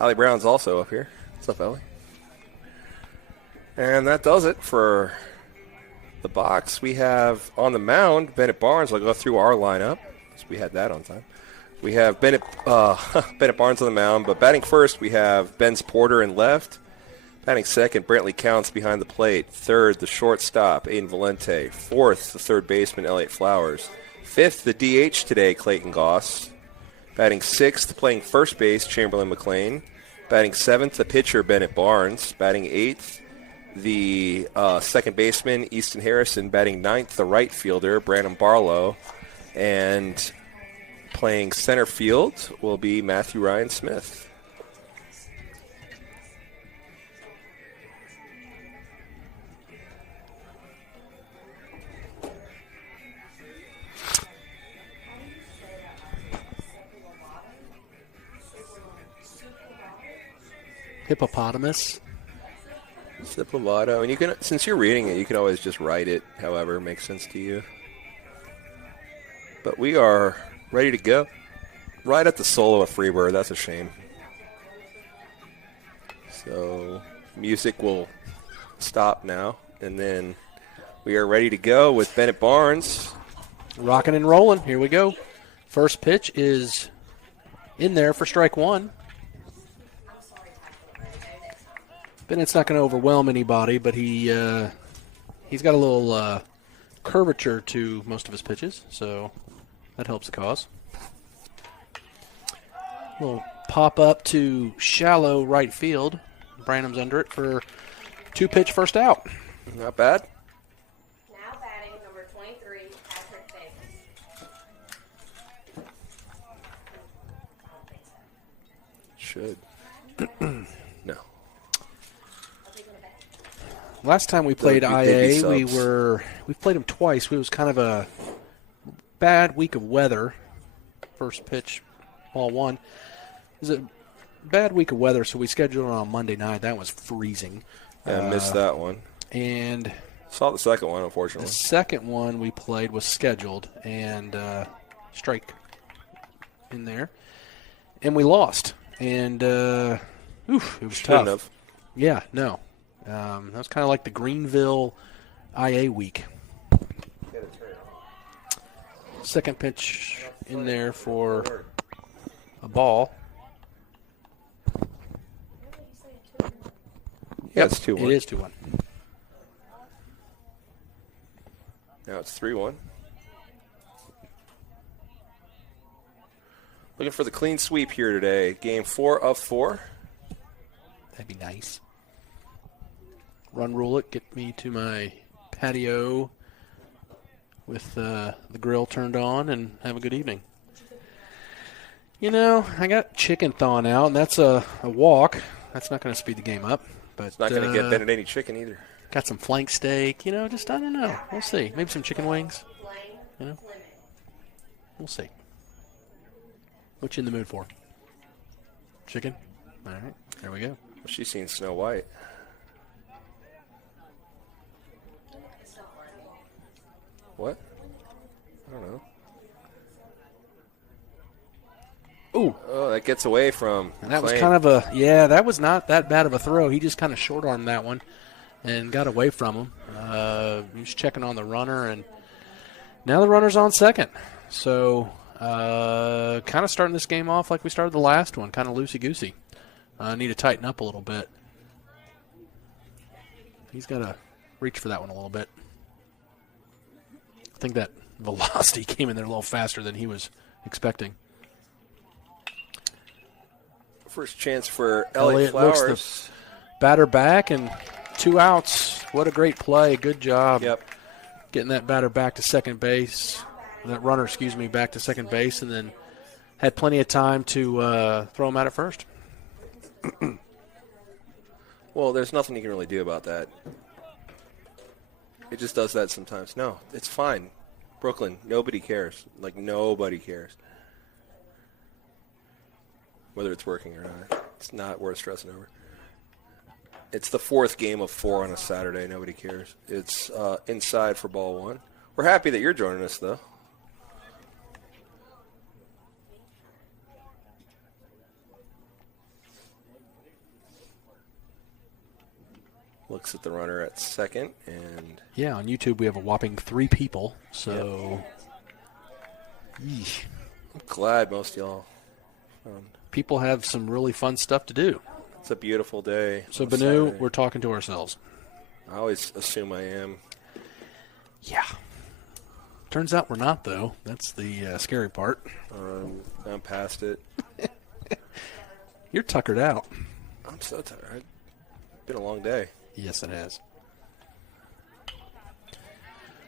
Allie Brown's also up here. What's up, Allie? And that does it for the box. We have on the mound Bennett Barnes. I'll go through our lineup because we had that on time. We have Bennett Barnes on the mound, but batting first we have Ben's Porter in left. Batting second, Brantley Counts behind the plate. Third, the shortstop, Aiden Valente. Fourth, the third baseman, Elliott Flowers. Fifth, the DH today, Clayton Goss. Batting sixth, playing first base, Chamberlain McLean. Batting seventh, the pitcher, Bennett Barnes. Batting eighth, the second baseman, Easton Harrison. Batting ninth, the right fielder, Brandon Barlow. And playing center field will be Matthew Ryan Smith. Hippopotamus. Diplomato. And you can, since you're reading it, you can always just write it however makes sense to you. But we are ready to go. Right at the solo of Freebird. That's a shame. So music will stop now. And then we are ready to go with Bennett Barnes. Rocking and rolling. Here we go. First pitch is in there for strike one. Bennett's not going to overwhelm anybody, but he's got a little curvature to most of his pitches, so that helps the cause. Little pop up to shallow right field. Branham's under it for 2-pitch first out. Not bad. Now batting number 23, Patrick Davis. Should. No. Last time we played IA, we played them twice. It was kind of a bad week of weather. First pitch, ball one. It was a bad week of weather, so we scheduled it on Monday night. That was freezing. Yeah, I missed that one. And saw the second one, unfortunately. The second one we played was scheduled, and strike in there. And we lost. And it was tough. Shouldn't have. Yeah, no. That was kind of like the Greenville IA week. Second pitch in there for a ball. Yeah, it's 2-1. It is 2-1. Now it's 3-1. Looking for the clean sweep here today. Game 4 of 4. That'd be nice. Run rule it, get me to my patio with the grill turned on, and have a good evening. You know, I got chicken thawing out, and that's a walk. That's not going to speed the game up. But it's not going to get Bennett any chicken either. Got some flank steak. You know, just, I don't know. We'll see. Maybe some chicken wings. You know, we'll see. What you in the mood for? Chicken? All right, there we go. Well, she's seen Snow White. What? I don't know. Ooh. Oh, that gets away from And that was McLean. kind of that was not that bad of a throw. He just kind of short-armed that one and got away from him. He was checking on the runner, and now the runner's on second. So kind of starting this game off like we started the last one, kind of loosey-goosey. Need to tighten up a little bit. He's got to reach for that one a little bit. I think that velocity came in there a little faster than he was expecting. First chance for Elliott Flowers. Flowers. The batter back and 2 outs. What a great play. Good job. Yep. Getting that batter back to second base. That runner, back to second base, and then had plenty of time to throw him out at first. Well, there's nothing you can really do about that. It just does that sometimes. No, it's fine. Brooklyn, nobody cares. Like, nobody cares. Whether it's working or not. It's not worth stressing over. It's the 4th game of 4 on a Saturday. Nobody cares. It's inside for ball 1. We're happy that you're joining us, though. Looks at the runner at second, and Yeah, on YouTube we have a whopping 3 people, so yeesh. I'm glad most of y'all. People have some really fun stuff to do. It's a beautiful day. So, on Banu, Saturday. we're talking to ourselves. I always assume I am. Yeah. Turns out we're not, though. That's the scary part. I'm past it. You're tuckered out. I'm so tired. It's been a long day. Yes, it has.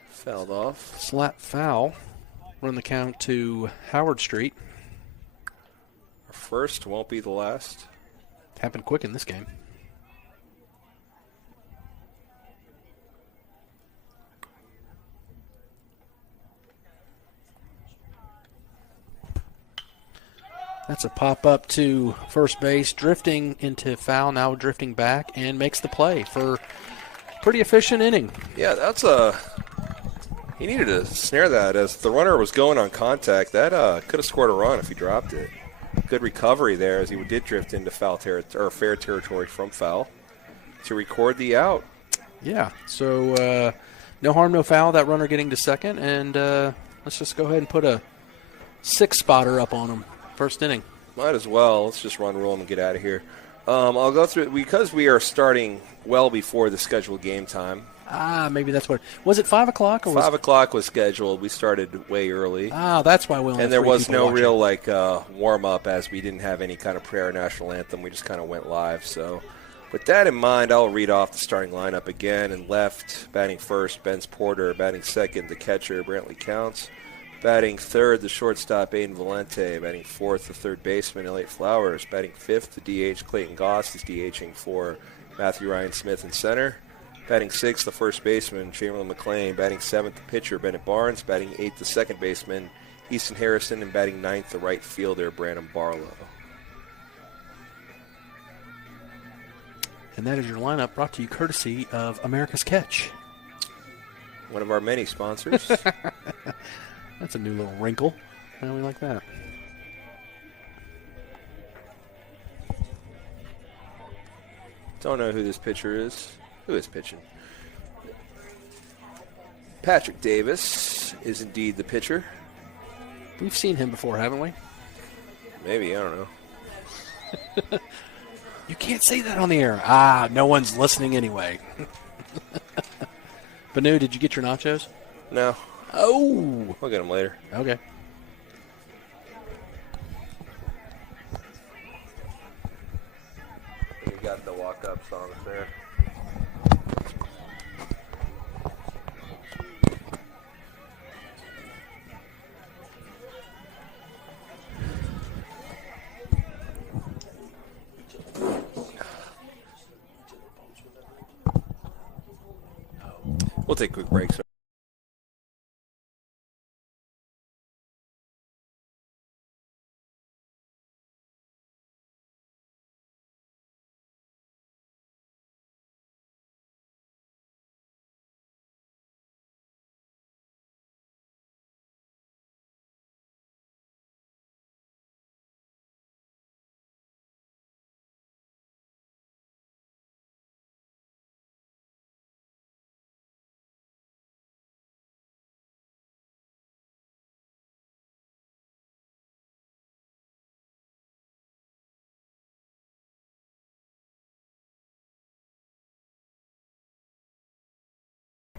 Fouled off. Slap foul. Run the count to Howard Street. Our first won't be the last. Happened quick in this game. That's a pop-up to first base, drifting into foul, now drifting back, and makes the play for pretty efficient inning. Yeah, that's a... He needed to snare that as the runner was going on contact. That could have scored a run if he dropped it. Good recovery there as he did drift into foul or fair territory from foul to record the out. Yeah, so no harm, no foul, that runner getting to second, and let's just go ahead and put a 6-spotter up on him. First inning. Might as well. Let's just run roll and get out of here. I'll go through because we are starting well before the scheduled game time. Maybe that's what. Was it 5 o'clock? Or 5 o'clock was scheduled. We started way early. That's why we only. And there 3 was people no watching. real warm up as we didn't have any kind of prayer or national anthem. We just kind of went live. So, with that in mind, I'll read off the starting lineup again. In left, batting first, Benz Porter. Batting second, the catcher, Brantley Counts. Batting third, the shortstop, Aiden Valente. Batting fourth, the third baseman, Elliott Flowers. Batting fifth, the DH, Clayton Goss. He's DHing for Matthew Ryan Smith in center. Batting sixth, the first baseman, Chamberlain McLean. Batting seventh, the pitcher, Bennett Barnes. Batting eighth, the second baseman, Easton Harrison. And batting ninth, the right fielder, Brandon Barlow. And that is your lineup brought to you courtesy of America's Catch. One of our many sponsors. That's a new little wrinkle. How do we like that? Don't know who this pitcher is. Who is pitching? Patrick Davis is indeed the pitcher. We've seen him before, haven't we? Maybe, I don't know. You can't say that on the air. No one's listening anyway. Banu, did you get your nachos? No. Oh. We'll get them later. Okay. We got the walk-up songs there. We'll take a quick break, sir.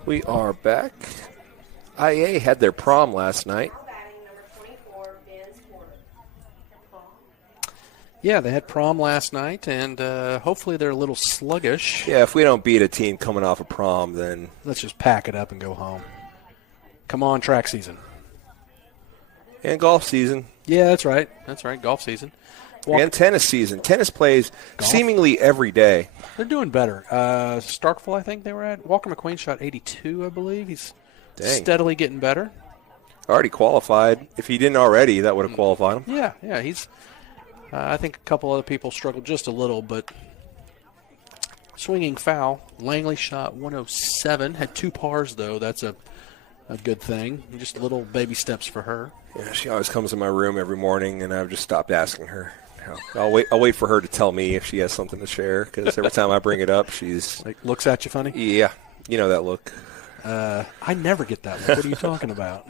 We are back. IA had their prom last night. Now batting number 24, Benz Porter. Yeah, they had prom last night, and hopefully they're a little sluggish. Yeah, if we don't beat a team coming off a prom, then Let's just pack it up and go home. Come on, track season. and golf season Yeah, that's right. That's right, golf season. and tennis season. Tennis plays seemingly every day. They're doing better. Starkville, I think they were at. Walker McQueen shot 82, I believe. He's Dang. steadily getting better. Already qualified. If he didn't already, that would have qualified him. Yeah, he's. I think a couple other people struggled just a little, but swinging foul. Langley shot 107. Had 2 pars, though. That's a good thing. Just little baby steps for her. Yeah, she always comes in my room every morning, and I've just stopped asking her I'll wait for her to tell me if she has something to share, because every time I bring it up, she's Like, looks at you funny? yeah, you know that look. I never get that look. What are you talking about?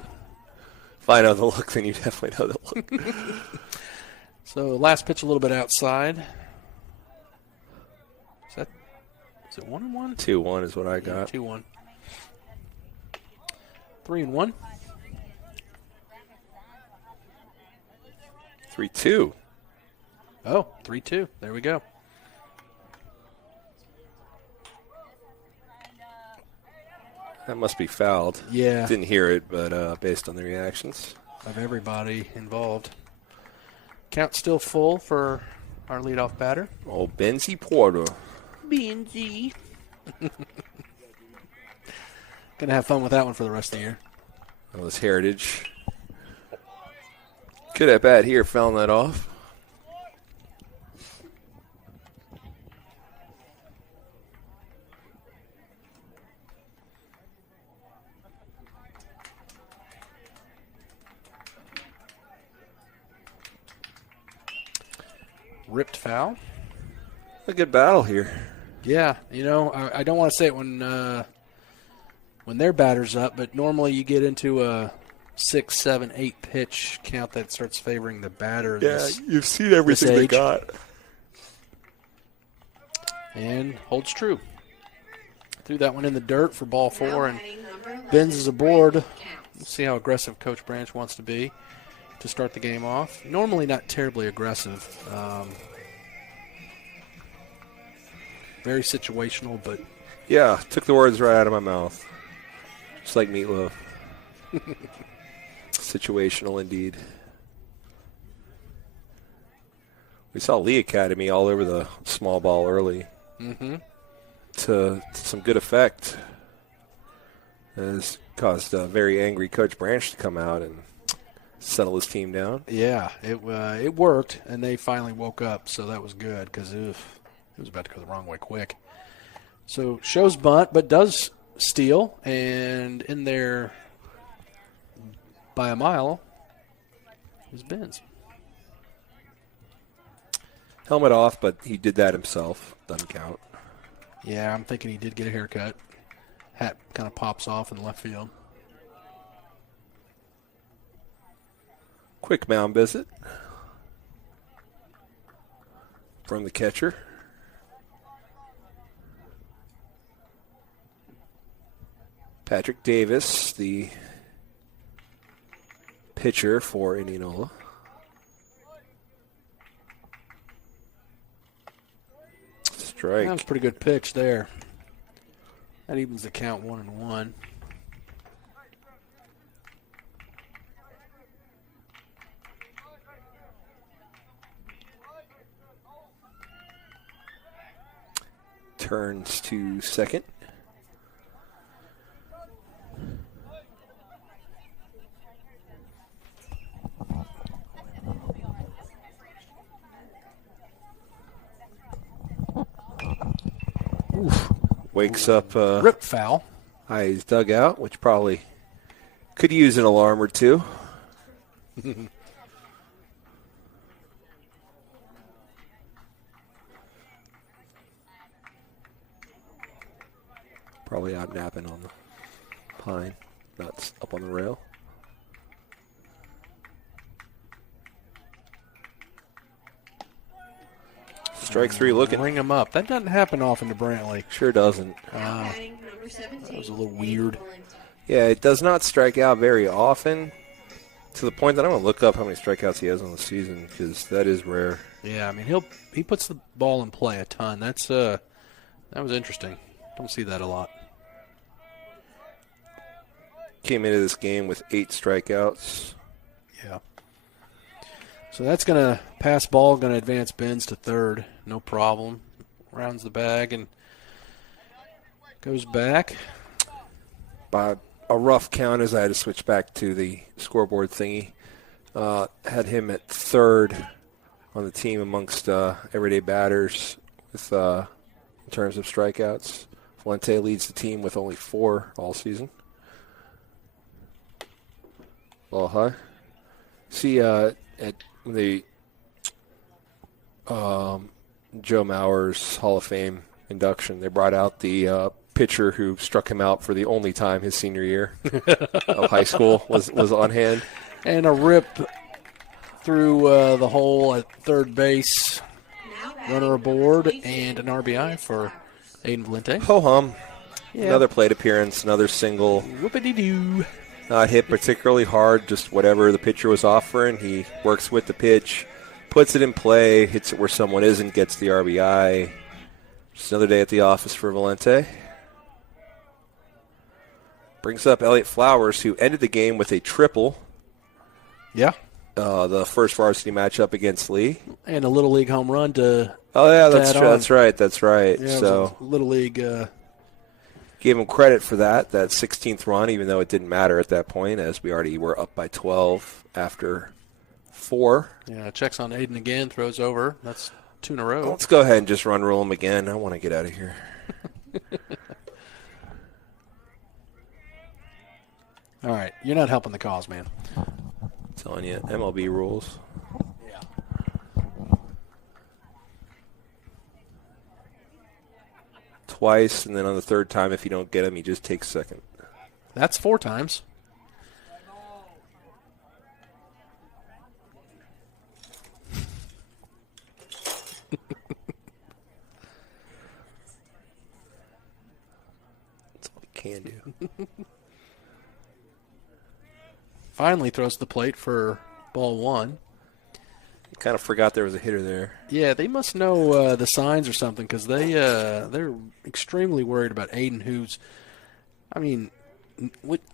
If I know the look, then you definitely know the look. So last pitch a little bit outside. Is it 1-1? 2-1 is what I got. 2-1. 3-1. 3-2. Oh, 3-2. There we go. That must be fouled. Yeah. Didn't hear it, but based on the reactions. Of everybody involved. Count still full for our leadoff batter. Oh, Benzie Porter. Benzie. Gonna have fun with that one for the rest of the year. That was Heritage. Good at bat here, fouling that off. Ripped foul. A good battle here. Yeah, I don't want to say it when their batter's up, but normally you get into a 6, 7, 8 pitch count that starts favoring the batter. You've seen everything they age. got. And holds true. Threw that one in the dirt for ball 4, and Benz is aboard. We'll see how aggressive Coach Branch wants to be to start the game off. Normally not terribly aggressive. Very situational, but Yeah, took the words right out of my mouth. Just like Meatloaf. Situational indeed. We saw Lee Academy all over the small ball early. Mm-hmm. To some good effect. It has caused a very angry Coach Branch to come out and settle his team down. Yeah, it worked, and they finally woke up, so that was good because it was about to go the wrong way quick. So shows bunt, but does steal, and in there by a mile is Benz. Helmet off, but he did that himself. Doesn't count. Yeah, I'm thinking he did get a haircut. Hat kind of pops off in left field. Quick mound visit from the catcher. Patrick Davis, the pitcher for Indianola. Strike. That was a pretty good pitch there. That evens the count 1-1. Turns to second. Oof. Wakes up Rip foul. Hayes dugout, which probably could use an alarm or two. Probably out napping on the pine, not up on the rail. Strike 3 looking. Ring him up. That doesn't happen often to Brantley. Sure doesn't. That was a little weird. Yeah, it does not strike out very often, to the point that I'm going to look up how many strikeouts he has on the season, because that is rare. Yeah, I mean he puts the ball in play a ton. That was interesting. Don't see that a lot. Came into this game with 8 strikeouts. Yeah. So that's going to pass ball, going to advance Benz to third. No problem. Rounds the bag and goes back. By a rough count, as I had to switch back to the scoreboard thingy, had him at third on the team amongst everyday batters with in terms of strikeouts. Fuente leads the team with only 4 all season. Ball high. See, at the Joe Mauer's Hall of Fame induction. They brought out the pitcher who struck him out for the only time his senior year of high school was on hand. And a rip through the hole at third base. Runner aboard and an RBI for Aiden Valente. Ho-hum. Yeah. Another plate appearance, another single. Whoopity-doo. Not hit particularly hard, just whatever the pitcher was offering. He works with the pitch, puts it in play, hits it where someone isn't, gets the RBI. Just another day at the office for Valente. Brings up Elliott Flowers, who ended the game with a triple. Yeah. The first varsity matchup against Lee. And a Little League home run to Oh, yeah, that's add true. on. That's right. Yeah, So Little League. gave him credit for that 16th run, even though it didn't matter at that point, as we already were up by 12 after 4. Yeah, checks on Aiden again, throws over. That's 2 in a row. Let's go ahead and just run roll him again. I want to get out of here. All right, you're not helping the cause, man. I'm telling you, MLB rules. Yeah. Twice, and then on the third time, if you don't get him, he just takes second. That's 4 times. That's all he can do. Finally throws the plate for ball 1. Kind of forgot there was a hitter there. Yeah, they must know the signs or something because they're extremely worried about Aiden, who's, I mean,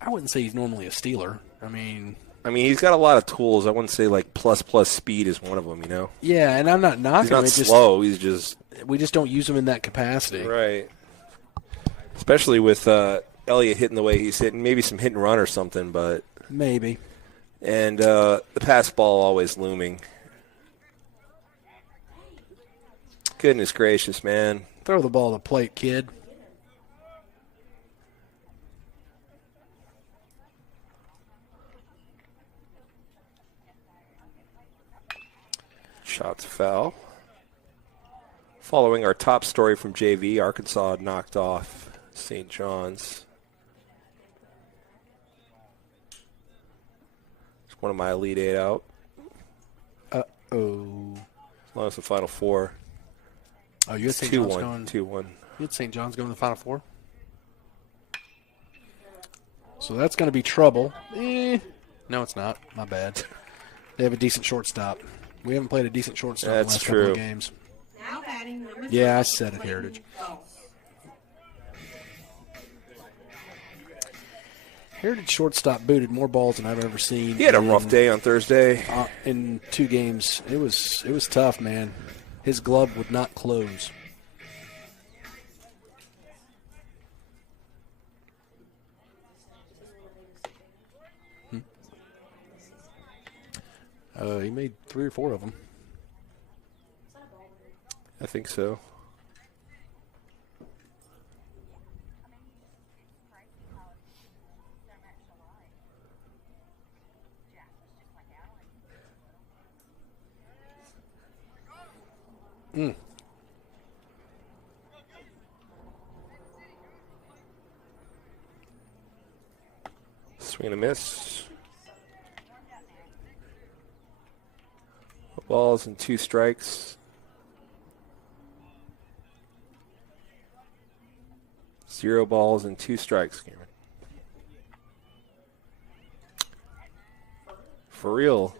I wouldn't say he's normally a stealer. I mean, he's got a lot of tools. I wouldn't say like plus speed is one of them, you know? yeah, and I'm not knocking He's not him. slow. He's just... We just don't use him in that capacity. Right. Especially with Elliott hitting the way he's hitting. Maybe some hit and run or something, but... Maybe. And the pass ball always looming. Goodness gracious, man. Throw the ball to the plate, kid. Shots foul. Following our top story from JV, Arkansas knocked off St. John's. It's one of my Elite Eight out. Uh-oh. As long as the Final Four. Oh, you had St. John's 2-1. going. 2-1. You had St. John's going to the Final Four. So that's going to be trouble. No, it's not. My bad. They have a decent shortstop. We haven't played a decent shortstop in the That's last couple true. of games. Now batting number Yeah, I 3, said it, Heritage. Heritage shortstop booted more balls than I've ever seen. He had a rough day on Thursday. In 2 games. It was tough, man. His glove would not close. He made 3 or 4 of them. I think so. Swing and a miss. Balls and 2 strikes. 0 balls and 2 strikes, Cameron. For real.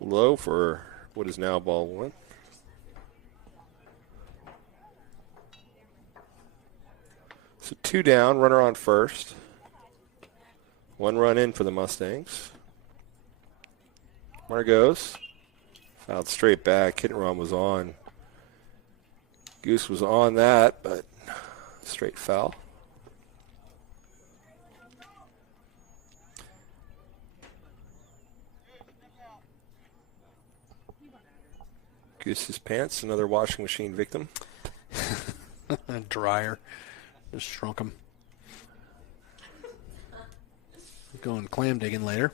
Low for what is now ball 1. So 2 down, runner on first. 1 run in for the Mustangs. Runner goes. Fouled straight back. Hit and run was on. Goose was on that, but straight foul. Goose's pants, another washing machine victim. Dryer. Just shrunk them. Going clam digging later.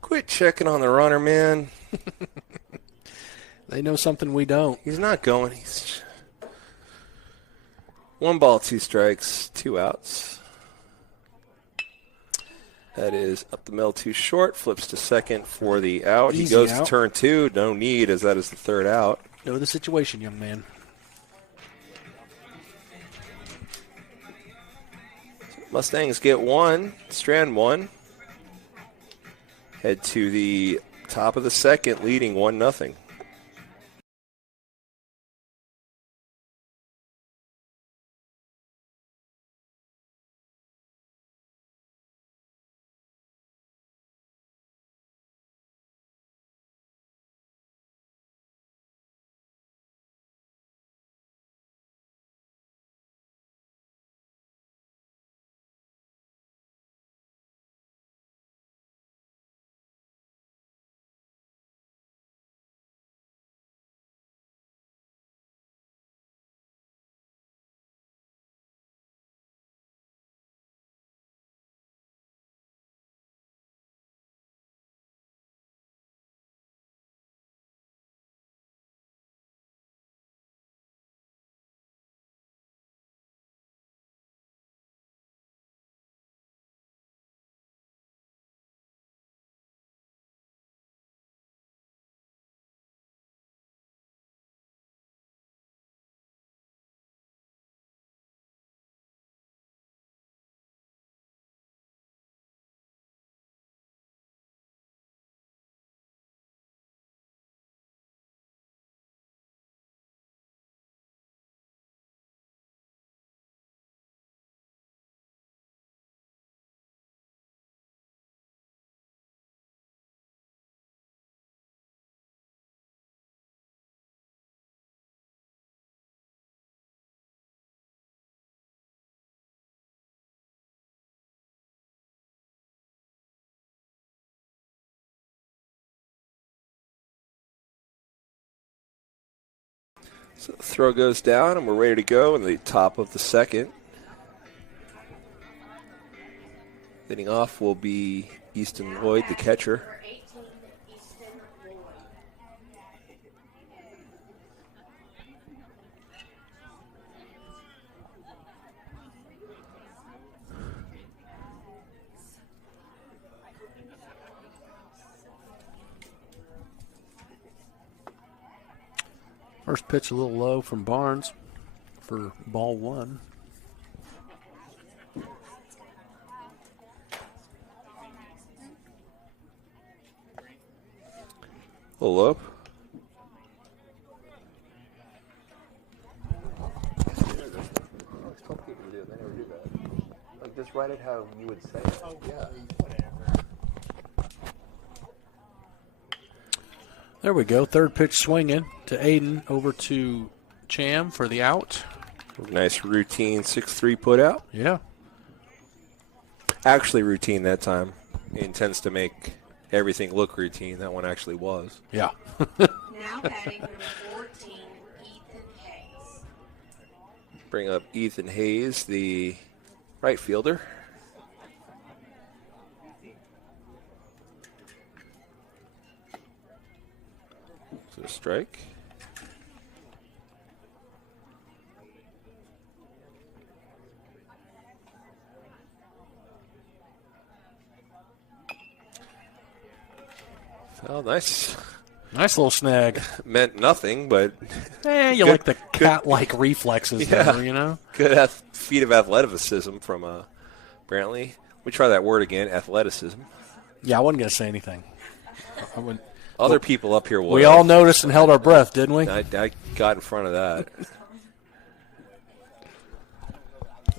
Quit checking on the runner, man. They know something we don't. He's not going. He's 1 ball, 2 strikes, 2 outs. That is up the middle too short. Flips to second for the out. Easy he goes out. to turn 2. No need, as that is the 3rd out. Know the situation, young man. Mustangs get 1. Strand 1. Head to the top of the 2nd, leading 1-0. So the throw goes down, and we're ready to go in the top of the 2nd. Leading off will be Easton Lloyd, the catcher. Number 18, Easton Lloyd. First pitch a little low from Barnes for ball 1. A little up. Just write it how you would say it. Oh, yeah. There we go. Third pitch swinging to Aiden, over to Cham for the out. Nice routine 6-3 put out. Yeah. Actually routine that time. He intends to make everything look routine. That one actually was. Yeah. Now batting number 14, Ethan Hayes. Bring up Ethan Hayes, the right fielder. So a strike. Well, nice. Nice little snag. Meant nothing, but You good, like the cat-like reflexes there, you know? Good feat of athleticism from Brantley. We try that word again, athleticism. Yeah, I wasn't going to say anything. I wouldn't. Other people up here will. We all noticed and held our breath, didn't we? I got in front of that.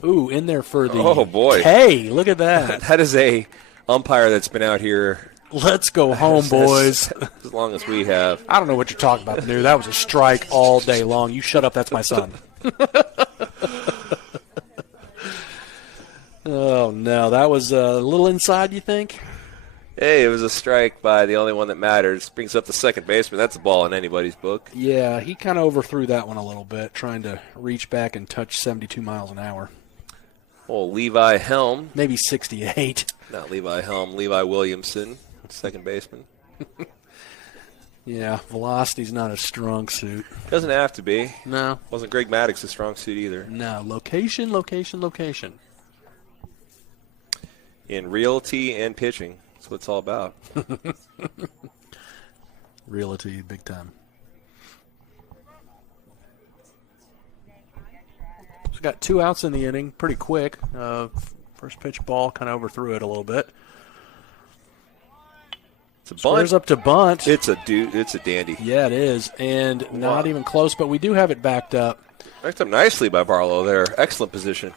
Ooh, in there for the Oh, boy. K. Look at that. That is a umpire that's been out here Let's go home, boys. as long as we have. I don't know what you're talking about, Panu. That was a strike all day long. You shut up. That's my son. Oh, no. That was a little inside, you think? Hey, it was a strike by the only one that matters. Brings up the second baseman. That's a ball in anybody's book. Yeah, he kind of overthrew that one a little bit, trying to reach back and touch 72 miles an hour. Oh, Levi Helm. Maybe 68. Not Levi Helm. Levi Williamson, second baseman. Yeah, velocity's not a strong suit. Doesn't have to be. No. Wasn't Greg Maddox strong suit either. No, location, location, location. In realty and pitching. That's what it's all about. Realty, big time. So got 2 outs in the inning, pretty quick. First pitch ball kind of overthrew it a little bit. It's a bunt. Squares up to bunt. It's a dandy. Yeah, it is, and not even close. But we do have it backed up. Backed up nicely by Barlow there. Excellent position.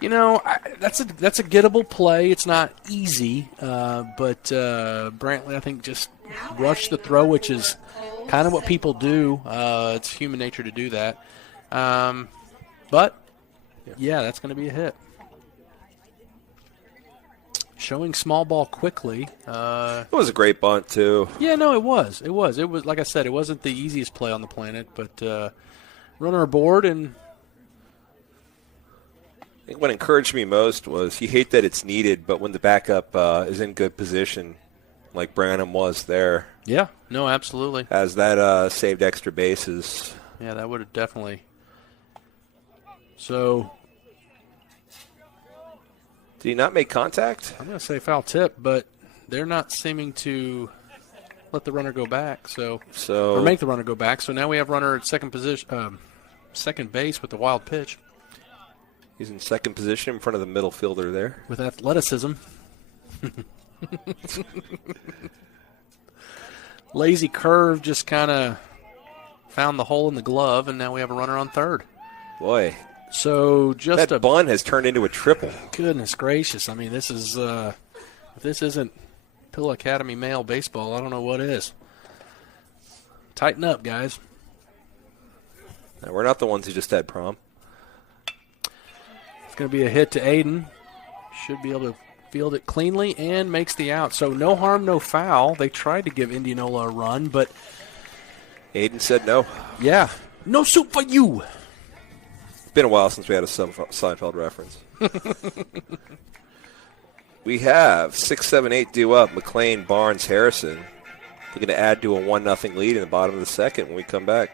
You know, that's a gettable play. It's not easy, but Brantley, I think, just rushed the throw, which is kind of what people do. It's human nature to do that. But, yeah, that's going to be a hit. Showing small ball quickly. It was a great bunt, too. Yeah, no, it was. It was, like I said, it wasn't the easiest play on the planet, but runner aboard and... I think what encouraged me most was you hate that it's needed, but when the backup is in good position, like Branham was there. Yeah, no, absolutely. As that saved extra bases. Yeah, that would have definitely. So. Did he not make contact? I'm going to say foul tip, but they're not seeming to let the runner go back. Or make the runner go back. So now we have runner at second base with the wild pitch. He's in second position in front of the middle fielder there. With athleticism. Lazy curve just kind of found the hole in the glove, and now we have a runner on third. Boy. So just that bunt has turned into a triple. Goodness gracious. I mean, this is if this isn't Pill Academy male baseball, I don't know what is. Tighten up, guys. Now, we're not the ones who just had prom. It's going to be a hit to Aiden. Should be able to field it cleanly and makes the out. So no harm, no foul. They tried to give Indianola a run, but Aiden said no. Yeah. No soup for you. It's been a while since we had a Seinfeld reference. We have 6, 7, 8 due up. McLean, Barnes, Harrison. They're going to add to a 1-0 lead in the bottom of the second when we come back.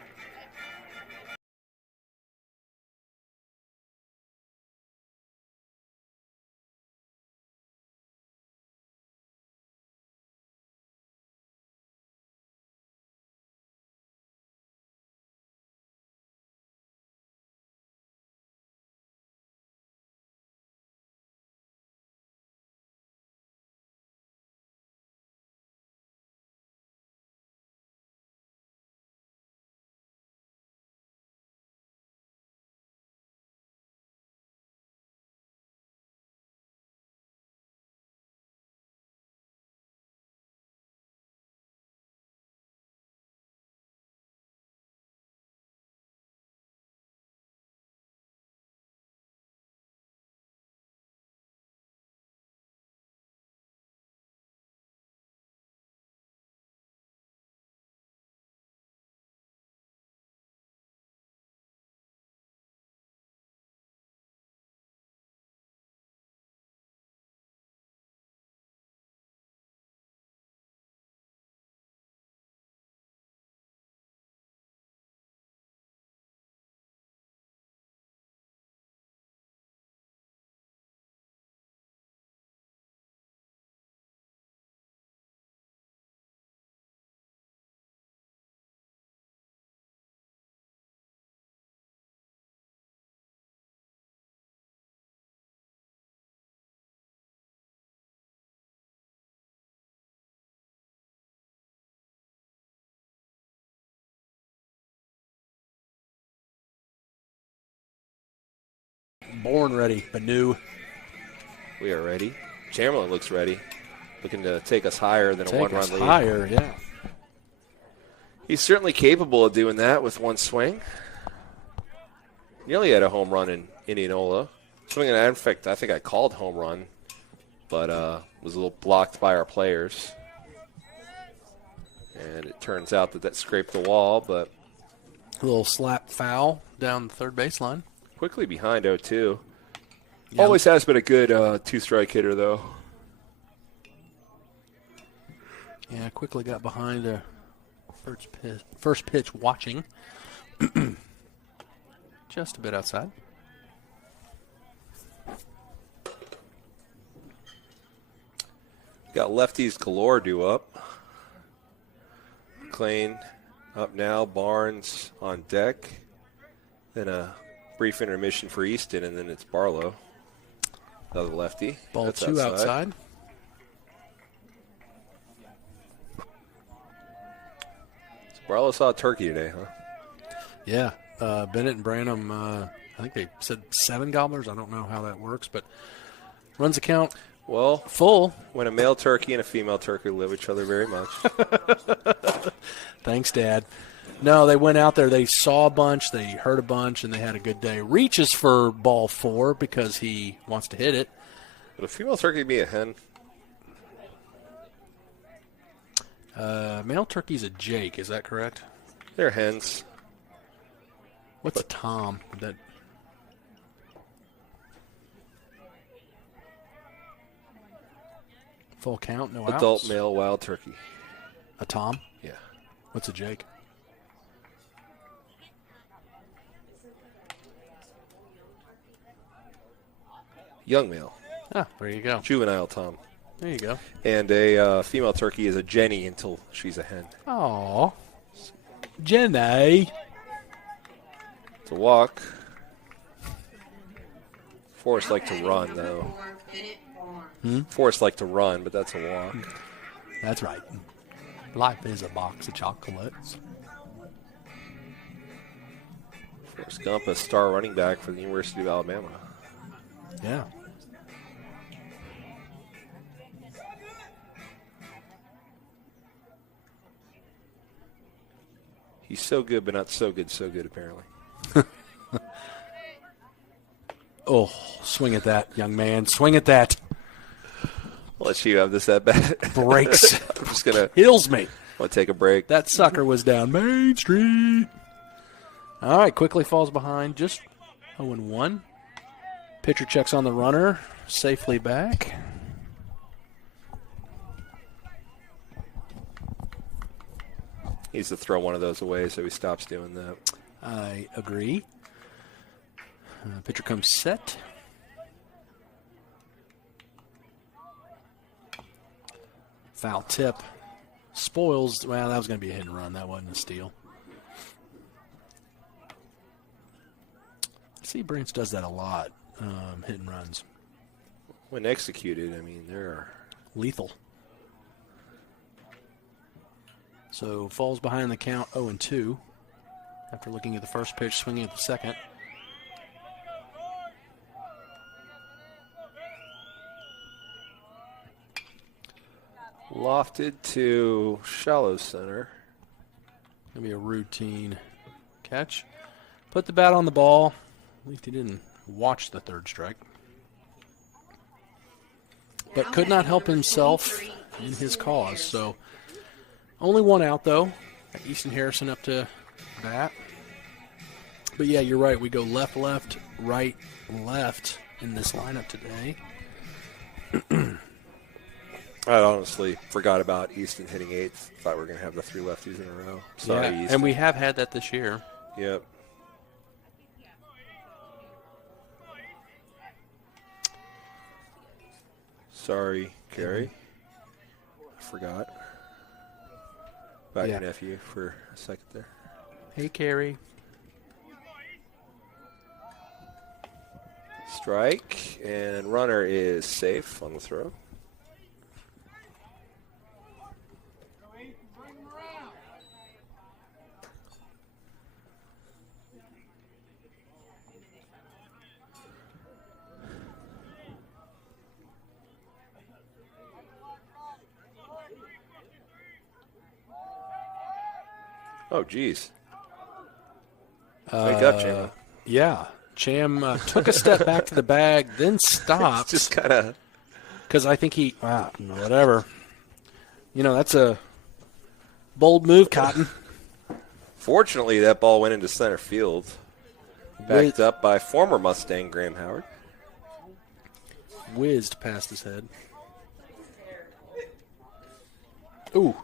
Born ready, Banu. We are ready. Chamberlain looks ready. Looking to take us higher than a one-run lead. Higher, yeah. He's certainly capable of doing that with one swing. Nearly had a home run in Indianola. Swinging at, in fact, I think I called home run but was a little blocked by our players. And it turns out that scraped the wall, but A little slap foul down the third baseline. quickly behind 0-2. Yeah. Always has been a good two-strike hitter, though. Yeah, quickly got behind the first pitch watching. Just a bit outside. Got lefties galore due up. McLean up now. Barnes on deck. Then a brief intermission for Easton, and then it's Barlow. Another lefty. Ball That's 2 outside. So Barlow saw a turkey today, huh? Yeah. Bennett and Branham, I think they said 7 gobblers. I don't know how that works, but runs the count Well, full. when a male turkey and a female turkey live each other very much. Thanks, Dad. No, they went out there. They saw a bunch. They heard a bunch, and they had a good day. Reaches for ball 4 because he wants to hit it. Would a female turkey be a hen? Male turkey's a Jake. Is that correct? They're hens. What's a Tom? That full count, no Adult outs. male wild turkey. A Tom? Yeah. What's a Jake? Young male. Ah, there you go. Juvenile Tom. There you go. And a female turkey is a Jenny until she's a hen. Aw. Jenny. It's a walk. Forrest like to run, though. Forrest like to run, but that's a walk. That's right. Life is a box of chocolates. Forrest Gump, a star running back for the University of Alabama. Yeah. He's so good, but not so good, apparently. Oh, swing at that, young man. Swing at that. I'll let you have this at bat. Breaks. I'm just going to Kills me. take a break. That sucker was down Main Street. All right, quickly falls behind. Just 0-1. Pitcher checks on the runner. Safely back. He needs to throw one of those away so he stops doing that. I agree. Pitcher comes set. Foul tip. Spoils. Well, that was going to be a hit and run. That wasn't a steal. See, Branch does that a lot. Hit and runs. When executed, I mean, they're Lethal. So falls behind the count 0-2 after looking at the first pitch, swinging at the second. lofted to shallow center. Gonna be a routine catch. Put the bat on the ball. At least he didn't watch the third strike. But could not help himself in his cause. So only one out, though. Got Easton Harrison up to bat. But, yeah, you're right. We go left, left, right, left in this lineup today. I honestly forgot about Easton hitting eighth. Thought we were going to have the three lefties in a row. Sorry, Yeah, Easton. and we have had that this year. Yep. Sorry, Carrie. I forgot about your nephew for a second there. Hey, Carrie. Strike, and runner is safe on the throw. Oh, geez. Wake up, Cham. Yeah. Cham took a step back to the bag, then stopped. Just kind of Because I think whatever. That's a bold move, Cotton. Fortunately, that ball went into center field. Backed up by former Mustang Graham Howard. Whizzed past his head. Ooh.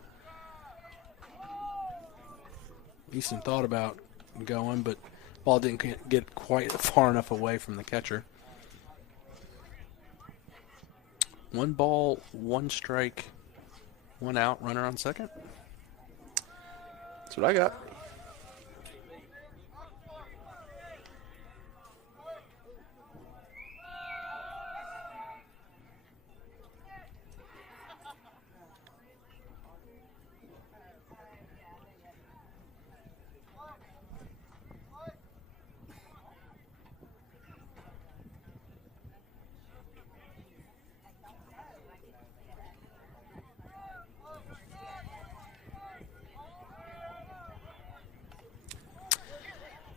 Easton thought about going, but ball didn't get quite far enough away from the catcher. 1 ball, 1 strike, 1 out, runner on second. That's what I got.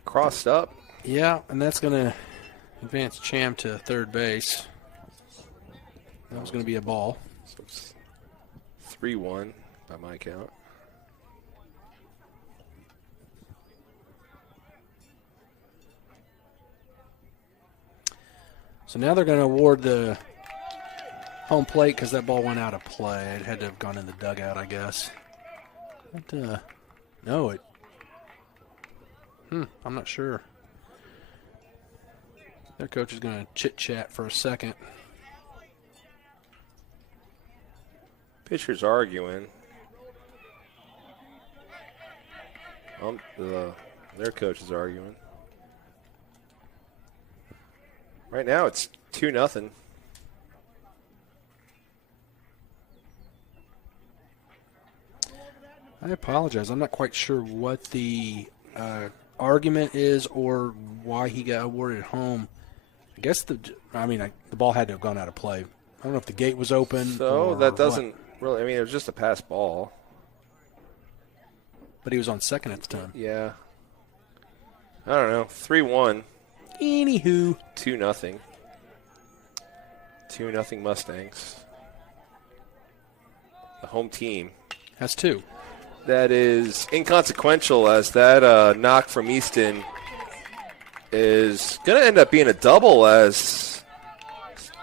Crossed up. Yeah, and that's going to advance Cham to third base. That was going to be a ball. So it's 3-1 by my count. So now they're going to award the home plate because that ball went out of play. It had to have gone in the dugout, I guess. But, no, I'm not sure. Their coach is going to chit-chat for a second. Pitcher's arguing. Their coach is arguing. Right now it's 2-0. I apologize. I'm not quite sure what the argument is or why he got awarded home. I guess the ball had to have gone out of play. I don't know if the gate was open. So or that doesn't what. really, it was just a pass ball. But he was on second at the time. Yeah. I don't know. 3-1. Anywho. 2-0. 2-0 Mustangs. The home team. Has 2. That is inconsequential, as that knock from Easton is going to end up being a double, as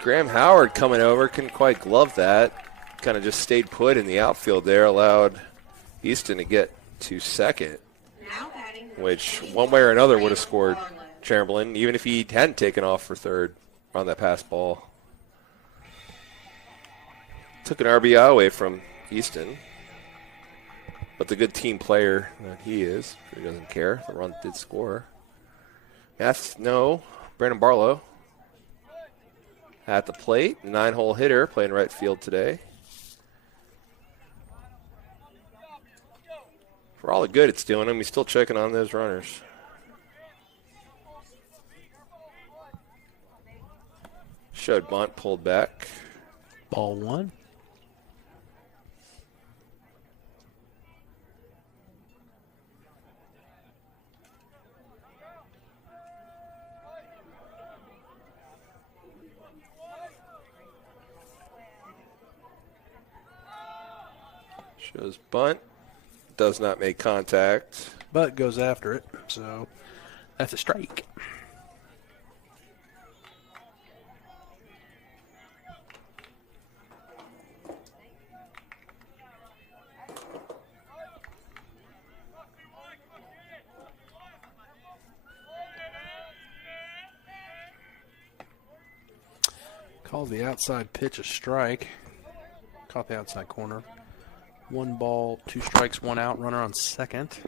Graham Howard coming over couldn't quite glove that. Kind of just stayed put in the outfield there, allowed Easton to get to second, which one way or another would have scored Chamberlain, even if he hadn't taken off for third on that pass ball. Took an RBI away from Easton. But the good team player that he is, he doesn't care. The run did score. Brandon Barlow at the plate. 9-hole hitter playing right field today. For all the good it's doing him, he's still checking on those runners. Showed bunt, pulled back. Ball 1. Shows bunt. Does not make contact. But goes after it, so that's a strike. Calls the outside pitch a strike. Caught the outside corner. 1 ball, 2 strikes, 1 out. Runner on second.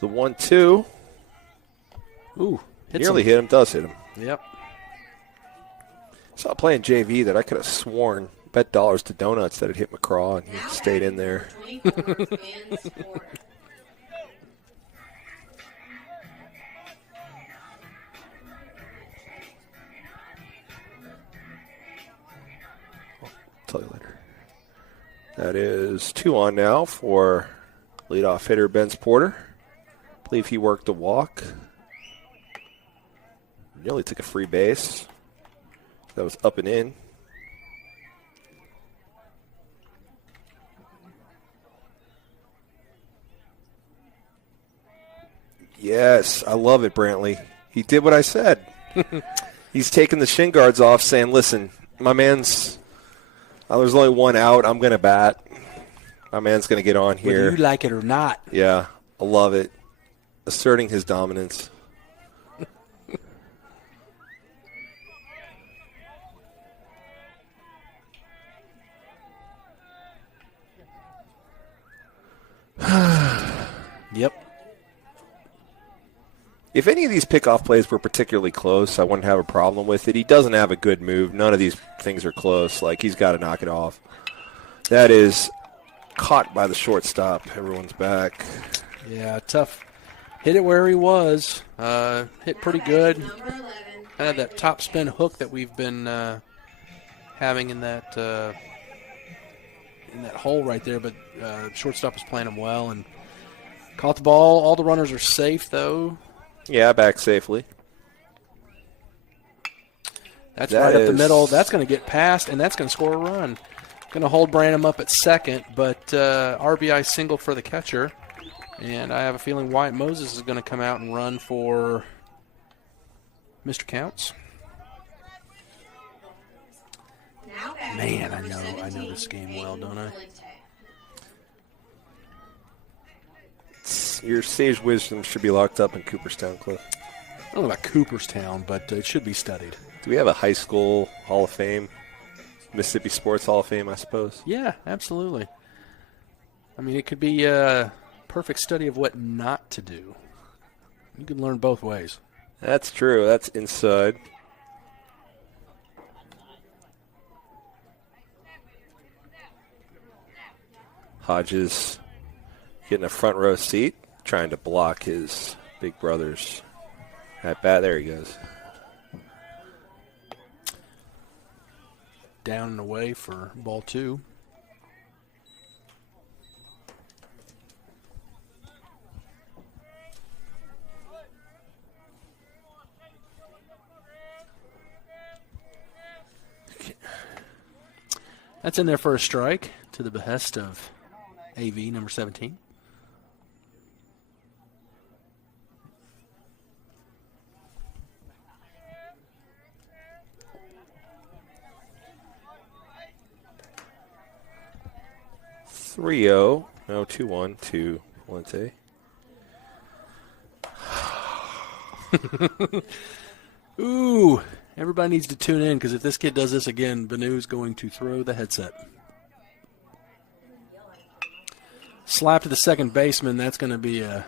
The 1-2. Ooh, Nearly hit him, does hit him. Yep. Saw playing JV that I could have sworn, bet dollars to donuts that it hit McCraw, and he stayed in there. Tell you later. That is 2 on now for Leadoff hitter, Ben's Porter. I believe he worked a walk. Nearly took a free base. That was up and in. Yes, I love it, Brantley. He did what I said. He's taking the shin guards off, saying, listen, my man's, there's only one out. I'm going to bat. My man's going to get on here. Whether you like it or not. Yeah, I love it. Asserting his dominance. Yep. If any of these pickoff plays were particularly close, I wouldn't have a problem with it. He doesn't have a good move. None of these things are close. Like, he's got to knock it off. That is caught by the shortstop. Everyone's back. Yeah, tough. Hit it where he was. Hit pretty good. Number 11. Had that top spin hook that we've been having in that hole right there, but shortstop was playing him well and caught the ball. All the runners are safe, though. Yeah, back safely. That's That right up the is- middle. That's going to get past, and that's going to score a run. Going to hold Branham up at second, but RBI single for the catcher. And I have a feeling Wyatt Moses is going to come out and run for Mr. Counts. Now batting Man, number I know 17, this game well, don't I? Valente. Your sage wisdom should be locked up in Cooperstown, Cliff. I don't know about Cooperstown, but it should be studied. Do we have a high school Hall of Fame? Mississippi Sports Hall of Fame, I suppose. Yeah, absolutely. I mean, it could be a perfect study of what not to do. You can learn both ways. That's true. That's inside. Hodges getting a front row seat, trying to block his big brother's at bat. There he goes. Down and away for ball two. That's in there for a strike to the behest of AV number 17. Three zero. No, 2-1 to Valente. Ooh, everybody needs to tune in because if this kid does this again, Banu's going to throw the headset. Slap to the second baseman. That's going to be a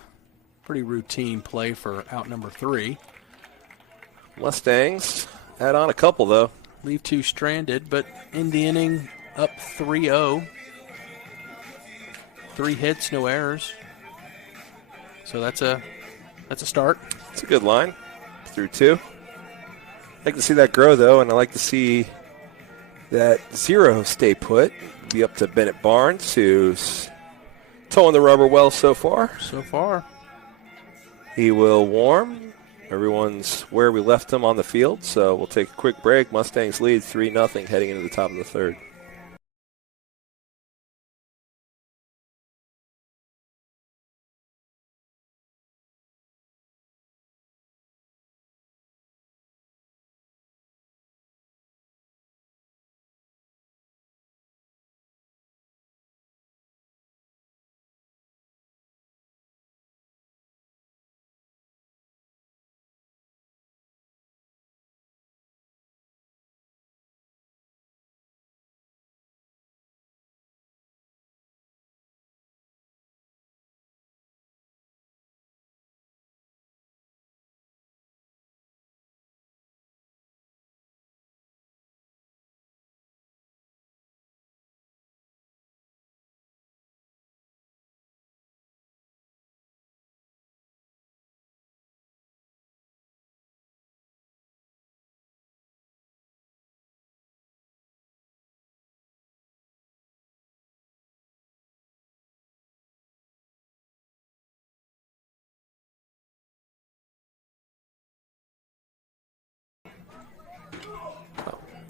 pretty routine play for out number 3. Mustangs add on a couple, though. Leave 2 stranded, but in the inning, up 3-0. 3 hits, no errors. So that's a start. It's a good line. Through 2. I like to see that grow, though, and I like to see that 0 stay put. Be up to Bennett Barnes, who's towing the rubber well so far. So far. He will warm. Everyone's where we left him on the field, so we'll take a quick break. Mustangs lead 3-0 heading into the top of the third.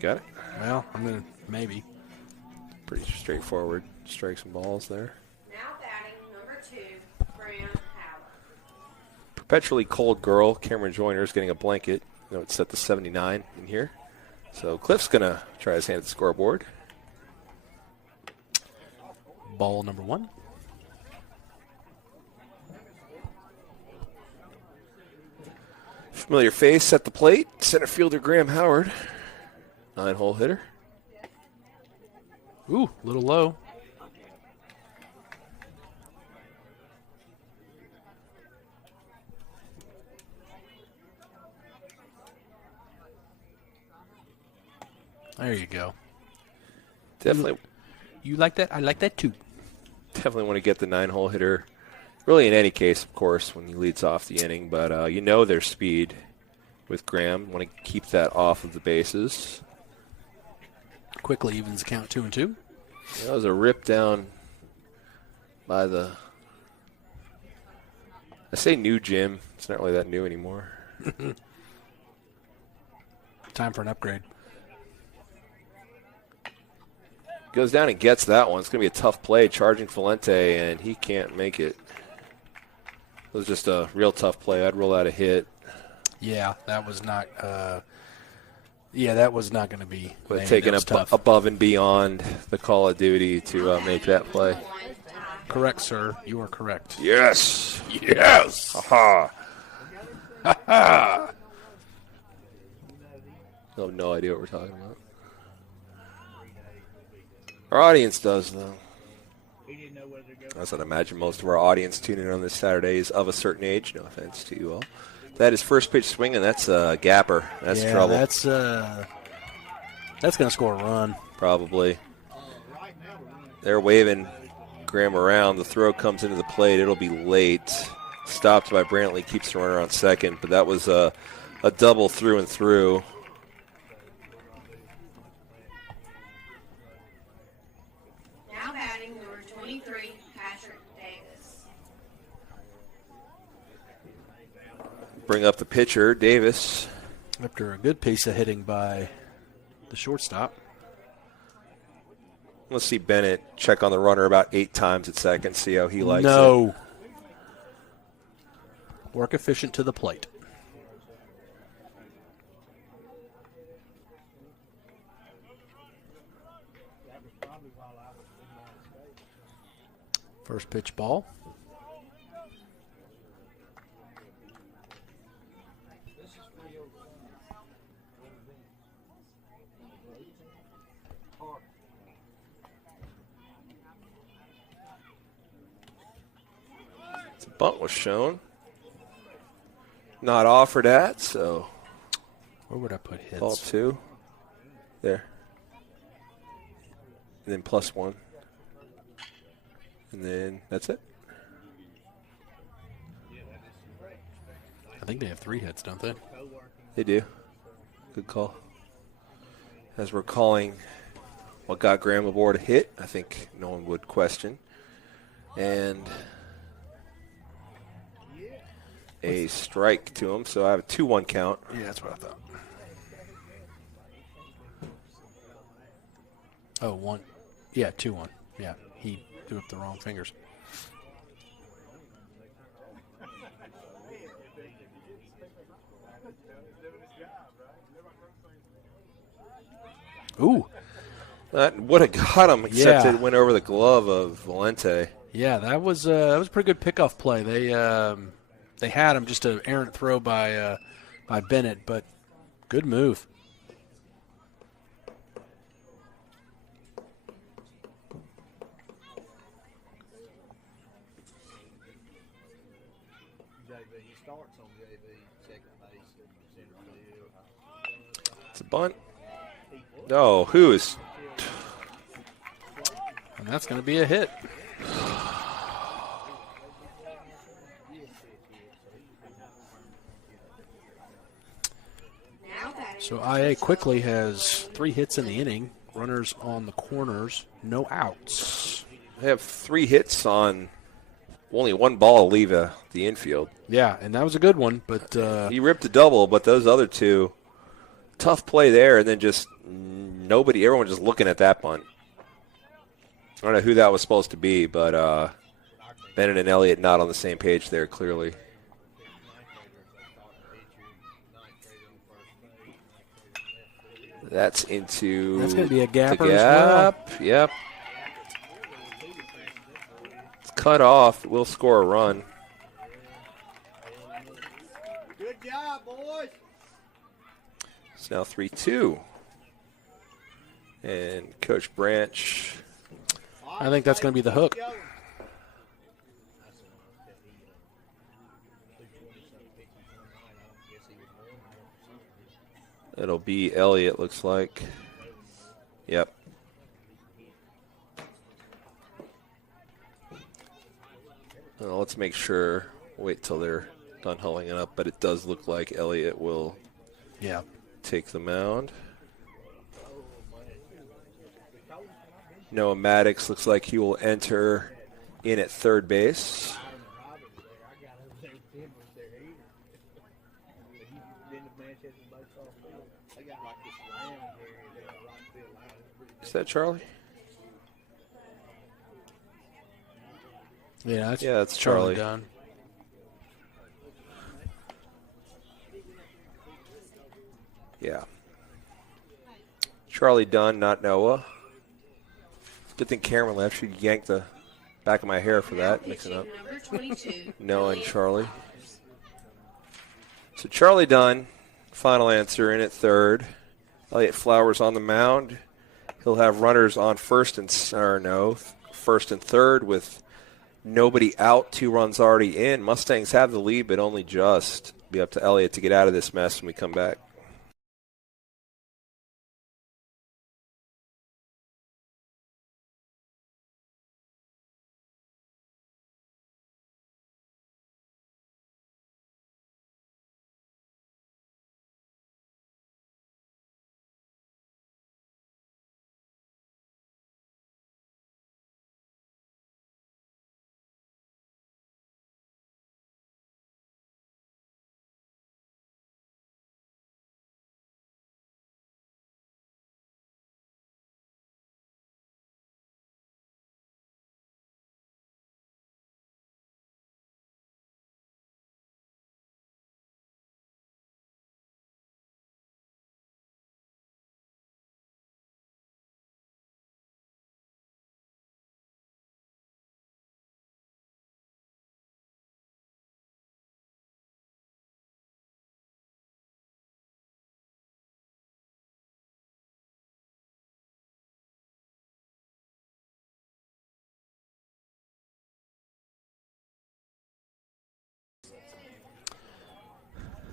Got it? Well, I'm going to maybe. Pretty straightforward strikes and balls there. Now batting number 2, Graham Howard. Perpetually cold girl, Cameron Joyner's getting a blanket. You know, it's set to 79 in here. So Cliff's going to try his hand at the scoreboard. Ball number 1. Familiar face at the plate. Center fielder Graham Howard. 9-hole hitter. Ooh, a little low. There you go. Definitely. You like that? I like that too. Definitely want to get the 9-hole hitter. Really, in any case, of course, when he leads off the inning. But you know their speed with Graham. Want to keep that off of the bases. Quickly evens the count 2-2. That was a rip down by the, I say new gym. It's not really that new anymore. Time for an upgrade. Goes down and gets that one. It's going to be a tough play, charging Valente, and he can't make it. It was just a real tough play. I'd roll out a hit. Yeah, that was not. That was not going to be. But taking above and beyond the call of duty to make that play. Correct, sir. You are correct. Yes. Yes. Ha ha. I have no idea what we're talking about. Our audience does, though. As I'd imagine most of our audience tuning in on this Saturday is of a certain age. No offense to you all. That is first pitch swing, and that's a gapper. That's trouble. That's going to score a run. Probably. They're waving Graham around. The throw comes into the plate. It'll be late. Stopped by Brantley. Keeps the runner on second, but that was a double through and through. Now batting number 23, Patrick Davis. Bring up the pitcher, Davis. After a good piece of hitting by the shortstop. Let's see Bennett check on the runner about 8 times at second, see how he likes it. No. Work efficient to the plate. First pitch ball. The bunt was shown. Not offered at, so. Where would I put hits? Ball 2. There. And then +1. And then that's it. I think they have 3 hits, don't they? They do. Good call. As we're calling what got Graham aboard a hit, I think no one would question. And a strike to him, so I have a 2-1 count. Yeah, that's what I thought. Oh, 1. Yeah, 2-1. Yeah, he threw up the wrong fingers. Ooh. That would have got him, except Yeah. it went over the glove of Valente. Yeah, that was a pretty good pickoff play. They had him, just an errant throw by Bennett, but good move. It's a bunt. No, who is? And that's going to be a hit. So IA quickly has 3 hits in the inning. Runners on the corners, no outs. They have 3 hits on only 1 ball to leave the infield. Yeah, and that was a good one, but He ripped a double, but those other 2 tough play there, and then just nobody, everyone just looking at that bunt. I don't know who that was supposed to be, but Bennett and Elliott not on the same page there, clearly. That's into That's going to be a gapper the as well. gap. Yep. It's cut off. We'll score a run. Good job, boys. It's now 3-2. And Coach Branch. I think that's going to be the hook. It'll be Elliott, looks like. Yep. Well, let's make sure. Wait till they're done hulling it up, but it does look like Elliott will take the mound. Noah Maddox looks like he will enter in at third base. Is that Charlie? Yeah, that's Charlie. Dunn. Yeah. Charlie Dunn, not Noah. Good thing Cameron left. She yanked the back of my hair for that, mixing up Number 22. Noah and Charlie. So Charlie Dunn, final answer, in at third. Elliott Flowers on the mound. He'll have runners on first and third with nobody out, 2 runs already in. Mustangs have the lead, but only just. Be up to Elliott to get out of this mess when we come back.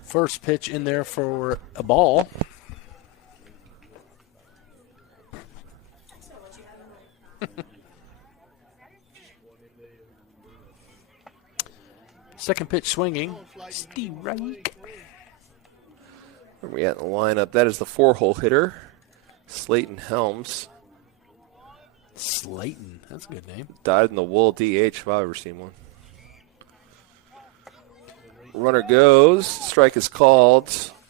First pitch in there for a ball. Second pitch swinging. Steve Reich. Where are we at in the lineup? That is the 4-hole hitter, Slayton Helms. Slayton. That's a good name. Died in the wool DH if I've ever seen one. Runner goes. Strike is called.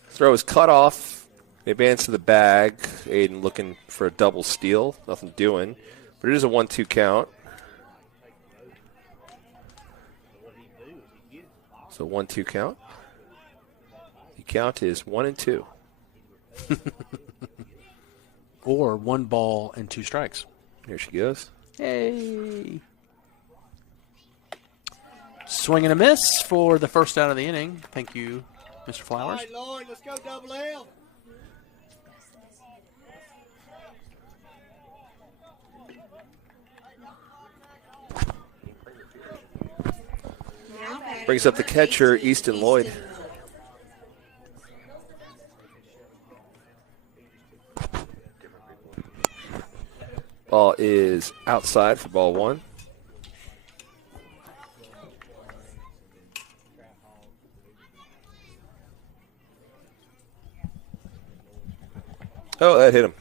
Throw is cut off. They advance to the bag. Aiden looking for a double steal. Nothing doing. But it is a 1-2 count. So 1-2 count. The count is 1-2. Or 1 ball and 2 strikes. Here she goes. Hey. Swing and a miss for the first out of the inning. Thank you, Mr. All Flowers. right, Lloyd, let's go double L. Now batting Brings up the number catcher, 18, Easton Lloyd. Ball is outside for ball 1. Oh, that hit him.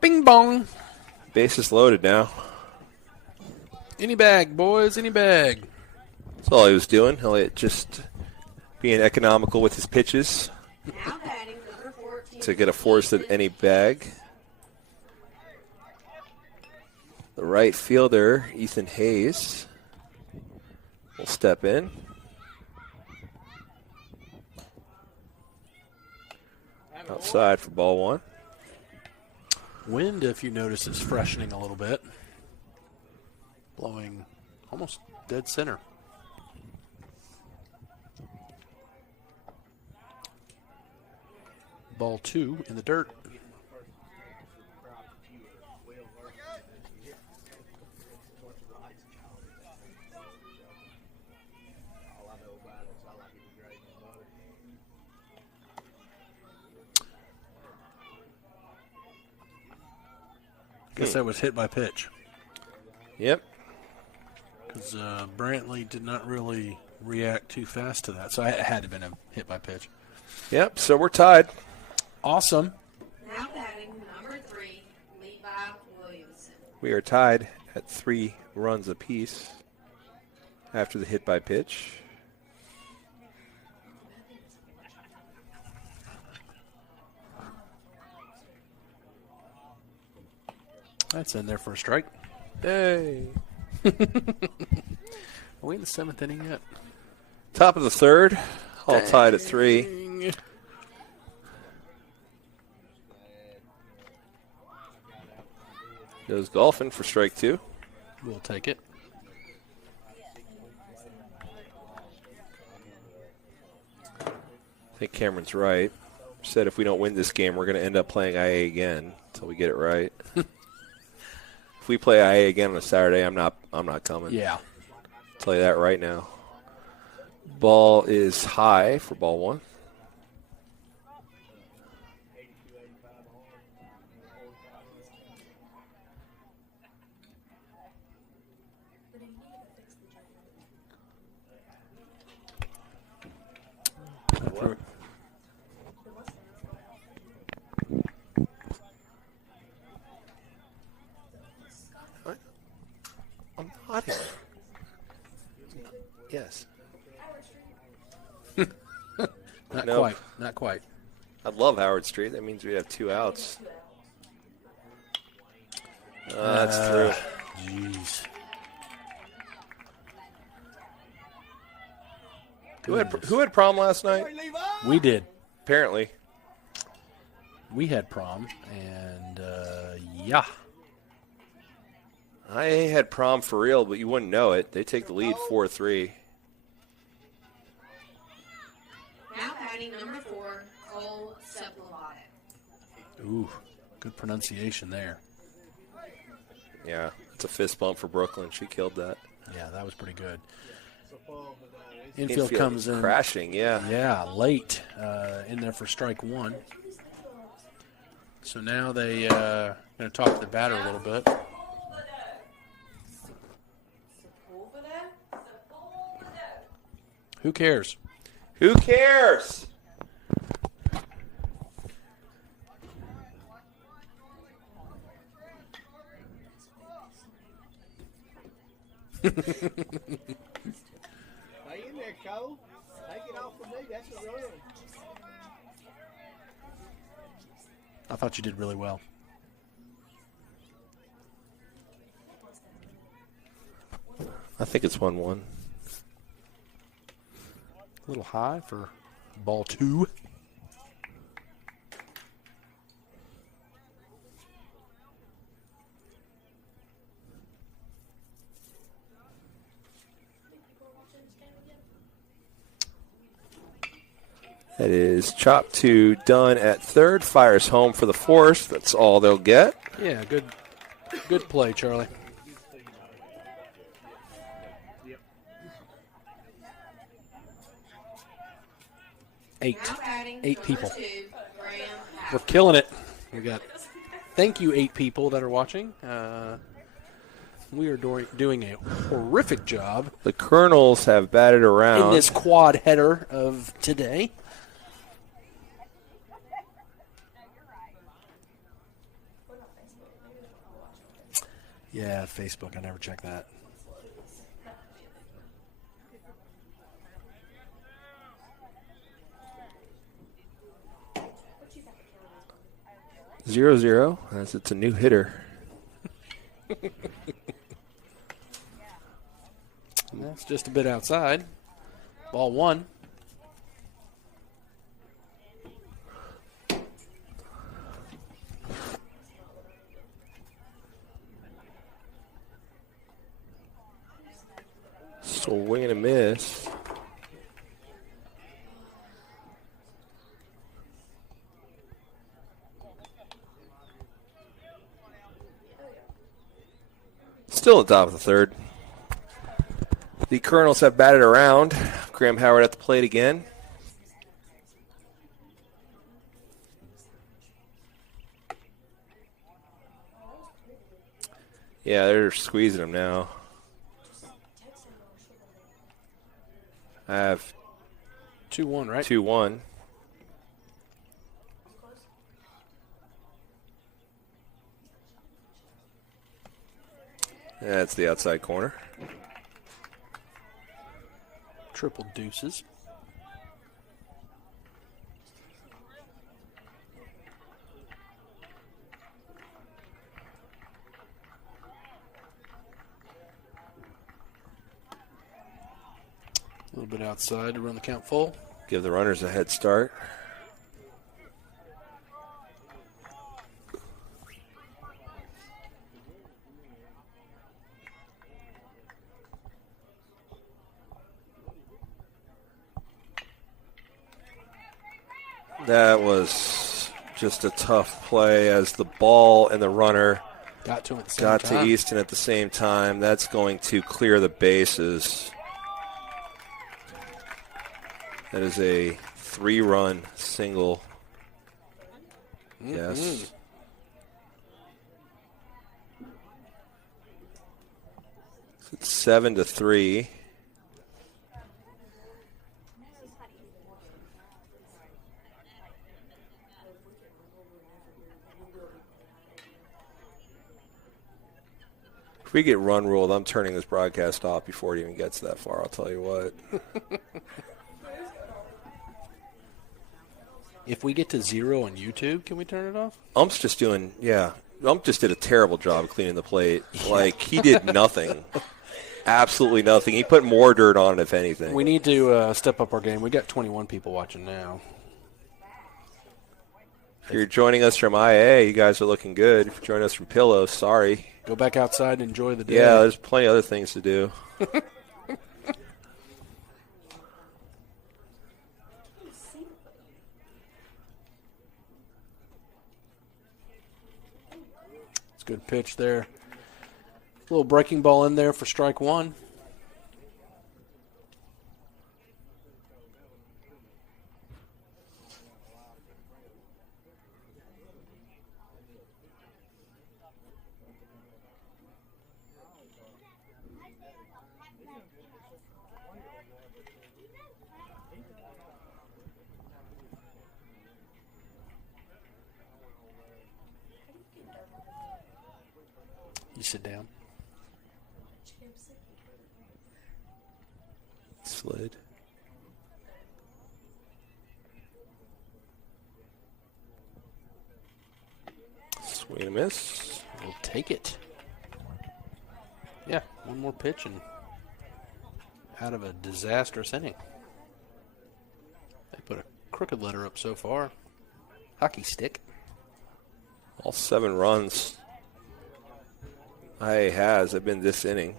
Bing bong. Bases loaded now. Any bag, boys, any bag. That's all he was doing. Elliott just being economical with his pitches. Now batting number 14, to get a forested any bag. The right fielder, Ethan Hayes, will step in. Outside for ball one. Wind, if you notice, is freshening a little bit. Blowing almost dead center. Ball two in the dirt. Guess that was hit by pitch. Yep. Because Brantley did not really react too fast to that. So it had to have been a hit by pitch. Yep, so we're tied. Awesome. Now batting number 3, Levi Williamson. We are tied at 3 runs apiece after the hit by pitch. That's in there for a strike. Hey. Are we in the 7th inning yet? Top of the third, all tied at 3. Goes golfing for strike 2. We'll take it. I think Cameron's right. Said if we don't win this game, we're going to end up playing IA again until we get it right. If we play IA again on a Saturday, I'm not coming. Yeah. Tell you that right now. Ball is high for ball one. I'm not here. Yes. Not Nope. quite. Not quite. I love Howard Street. That means we have 2 outs. That's through. Jeez. Who had prom last night? Hey, Levi! We did. Apparently. We had prom, and yeah. I had prom for real, but you wouldn't know it. They take the lead 4-3. Now batting number 4, Cole Sepulveda. Ooh, good pronunciation there. Yeah, it's a fist bump for Brooklyn. She killed that. Yeah, that was pretty good. Infield Infield comes in. crashing, yeah. Yeah, late in there for strike 1. So now they going to talk to the batter a little bit. Who cares? Who cares? Stay in there, Cole. Take it off of me. That's a run. I thought you did really well. I think it's 1-1. A little high for ball 2. That is chop 2 done at third. Fires home for the fourth. That's all they'll get. Yeah, good play, Charlie. Eight Now batting Eight number people. 2, Graham We're Howard. killing it. We got. Thank you, 8 people that are watching. We are doing a horrific job The Colonels have batted around. in this quad header of today. Yeah, Facebook. I never check that. 0-0, as it's a new hitter. And that's just a bit outside. Ball 1. Swing and a miss. Still at the top of the third. The Colonels have batted around. Graham Howard at the plate again. Yeah, they're squeezing him now. I have 2-1, right? 2-1. That's the outside corner. Triple deuces. A little bit outside to run the count full. Give the runners a head start. That was just a tough play as the ball and the runner Got to him at the same got time. to Easton at the same time. That's going to clear the bases. That is a 3-run single. Yes. It's 7-3. If we get run ruled, I'm turning this broadcast off before it even gets that far, I'll tell you what. If we get to 0 on YouTube, can we turn it off? Ump just did a terrible job of cleaning the plate. Like, he did nothing. Absolutely nothing. He put more dirt on it, if anything. We need to step up our game. We got 21 people watching now. If you're joining us from IA, you guys are looking good. If you're joining us from Pillow, sorry. Go back outside and enjoy the day. Yeah, there's plenty of other things to do. It's a good pitch there. A little breaking ball in there for strike 1. You sit down. Slid. Swing and a miss. We'll take it. Yeah, one more pitch and out of a disastrous inning. They put a crooked letter up so far. Hockey stick. All 7 runs have been this inning.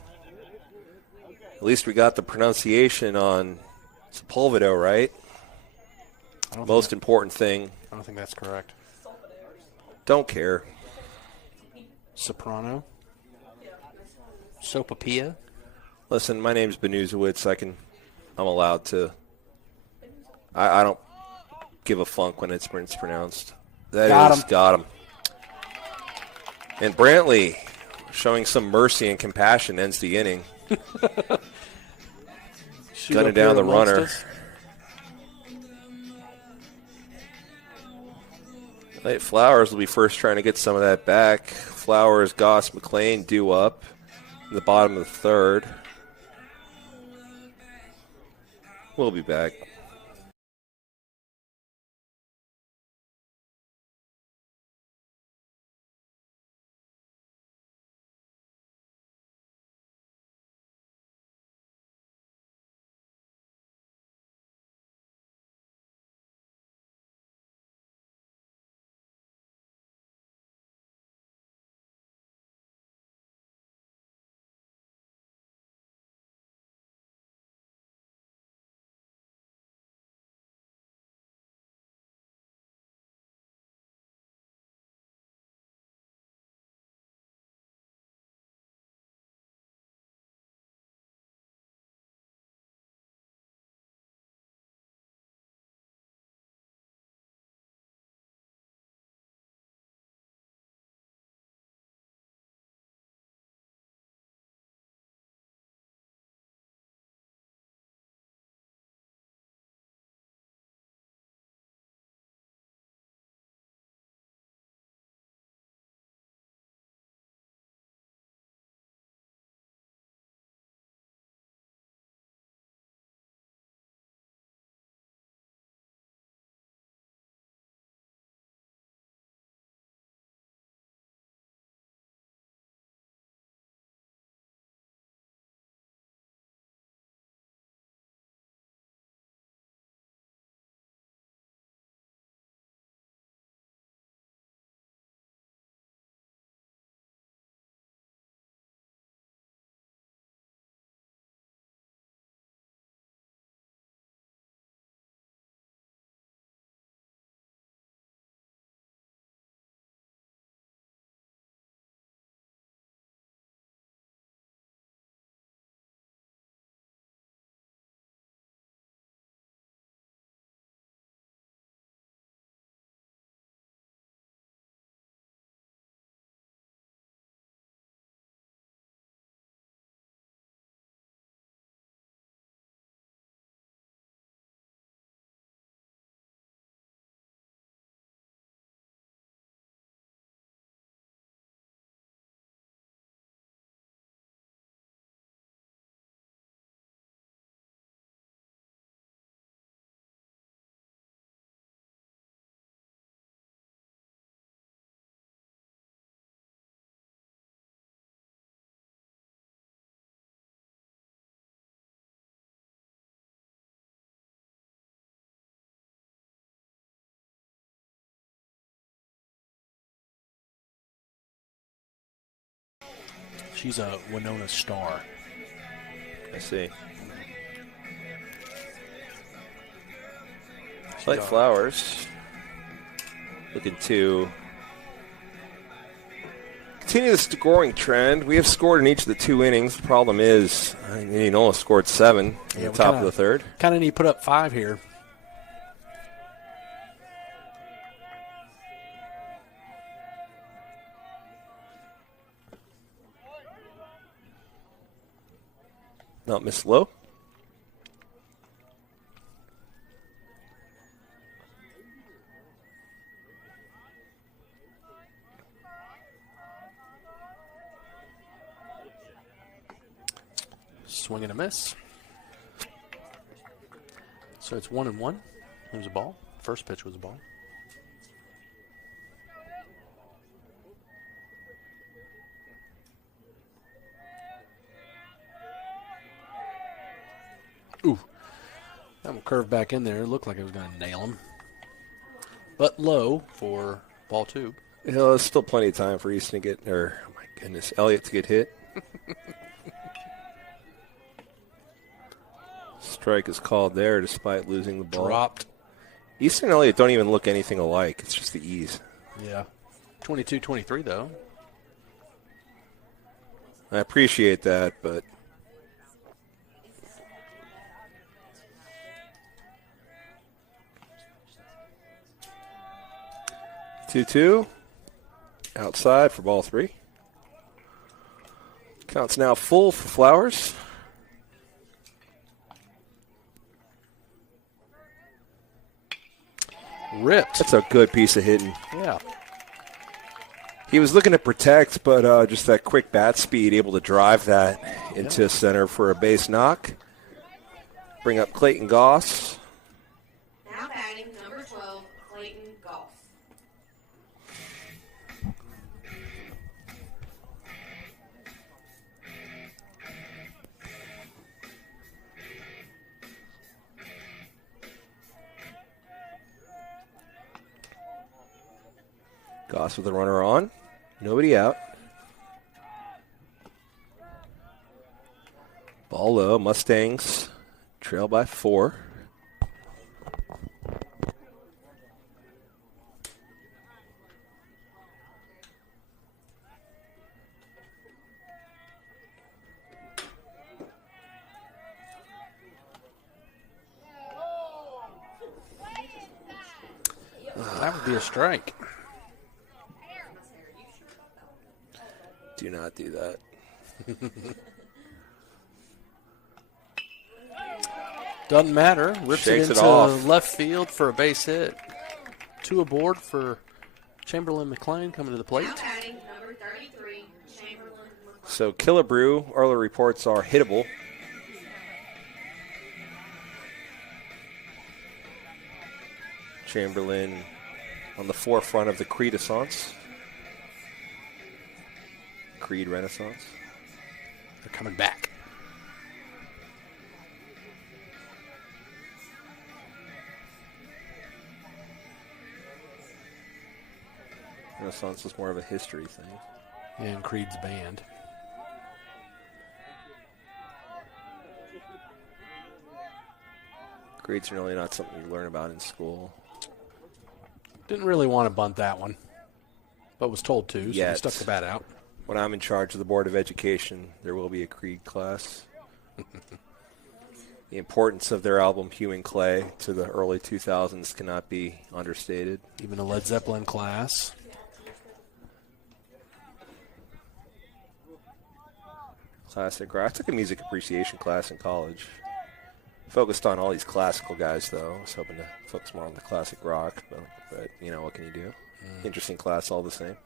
At least we got the pronunciation on Sepulvedo right. Most important thing. I don't think that's correct. Don't care. Soprano. Sopapilla. Listen, my name's Benuzowitz. I'm allowed to. I don't give a funk when it's pronounced. Got him. And Brantley, showing some mercy and compassion, ends the inning. Gunning down the runner. Flowers will be first trying to get some of that back. Flowers, Goss, McLean due up in the bottom of the third. We'll be back. She's a Winona star. I see. Light Flowers looking to continue the scoring trend. We have scored in each of the 2 innings. The problem is Indianola scored 7 in the top of the third. Kind of need to put up 5 here. Not Miss Lowe. Swing and a miss. So it's 1-1. There's a ball. First pitch was a ball. Ooh. That one curved back in there. It looked like it was going to nail him. But low for ball 2. You know, there's still plenty of time for Easton to get, or, oh my goodness, Elliott to get hit. Strike is called there despite losing the ball. Dropped. Easton and Elliott don't even look anything alike. It's just the ease. Yeah. 22-23, though. I appreciate that, but two outside for ball 3. Count's now full for Flowers. Ripped. That's a good piece of hitting. Yeah. He was looking to protect, but just that quick bat speed, able to drive that into center for a base knock. Bring up Clayton Goss. Now batting number 12, Clayton Goff. Goss with a runner on. Nobody out. Ball low. Mustangs trail by 4. That would be a strike. Do not do that. Doesn't matter. Rips Shakes it it into off. left field for a base hit. 2 aboard for Chamberlain McLean coming to the plate. Now batting number 33, Chamberlain McLean. So Killebrew, early reports are hittable. Chamberlain on the forefront of the Creedessance. Creed Renaissance. They're coming back. Renaissance is more of a history thing. And Creed's band. Creed's really not something you learn about in school. Didn't really want to bunt that one, but was told to, so he Yet. stuck the bat out. When I'm in charge of the Board of Education, there will be a Creed class. The importance of their album Human Clay to the early 2000s cannot be understated. Even a Led Zeppelin class. Classic rock. I took a music appreciation class in college. Focused on all these classical guys, though. I was hoping to focus more on the classic rock, but you know, what can you do? Interesting class all the same.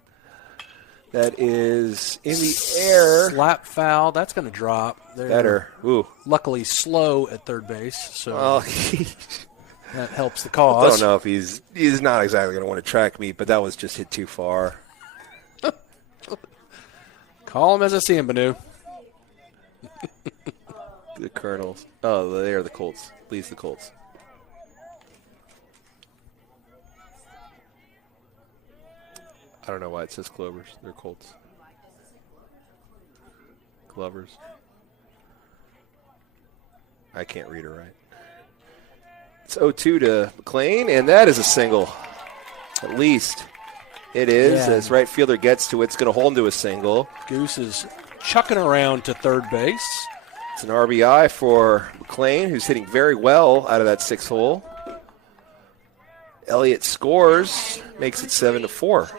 That is in the air. Slap foul. That's going to drop. They're Better. Ooh. luckily slow at third base, so Well, that helps the I cause. don't know if he's not exactly going to want to track me, but that was just hit too far. Call him as I see him, Banu. The Colonels. Oh, they are the Colts. Leads the Colts. I don't know why it says Clovers. They're Colts. Glovers. I can't read her right. It's 0-2 to McLean, and that is a single. At least it is, Yeah. as right fielder gets to it. It's going to hold him to a single. Goose is chucking around to third base. It's an RBI for McLean, who's hitting very well out of that 6th hole. Elliott scores, makes it 7-4.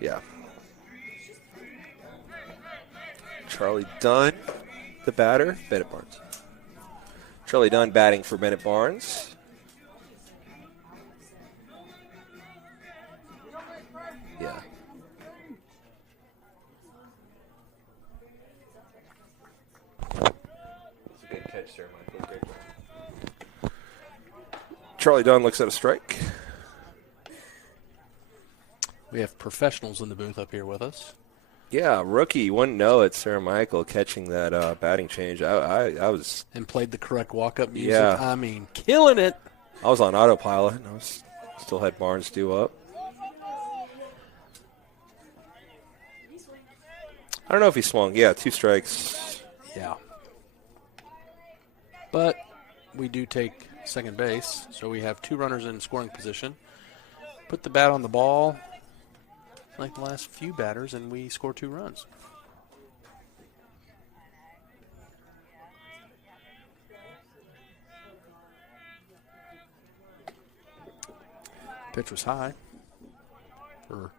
Yeah. Charlie Dunn, the batter. Bennett Barnes. Charlie Dunn batting for Bennett Barnes. Yeah. That's a good catch there, Michael. Great one. Charlie Dunn looks at a strike. We have professionals in the booth up here with us. Yeah, rookie. You wouldn't know it, Sarah Michael, catching that batting change. I was And played the correct walk-up music. Yeah. I mean, killing it. I was on autopilot. And I was still had Barnes due up. I don't know if he swung. Yeah, 2 strikes. Yeah. But we do take second base, so we have 2 runners in scoring position. Put the bat on the ball like the last few batters, and we score 2 runs. Pitch was high for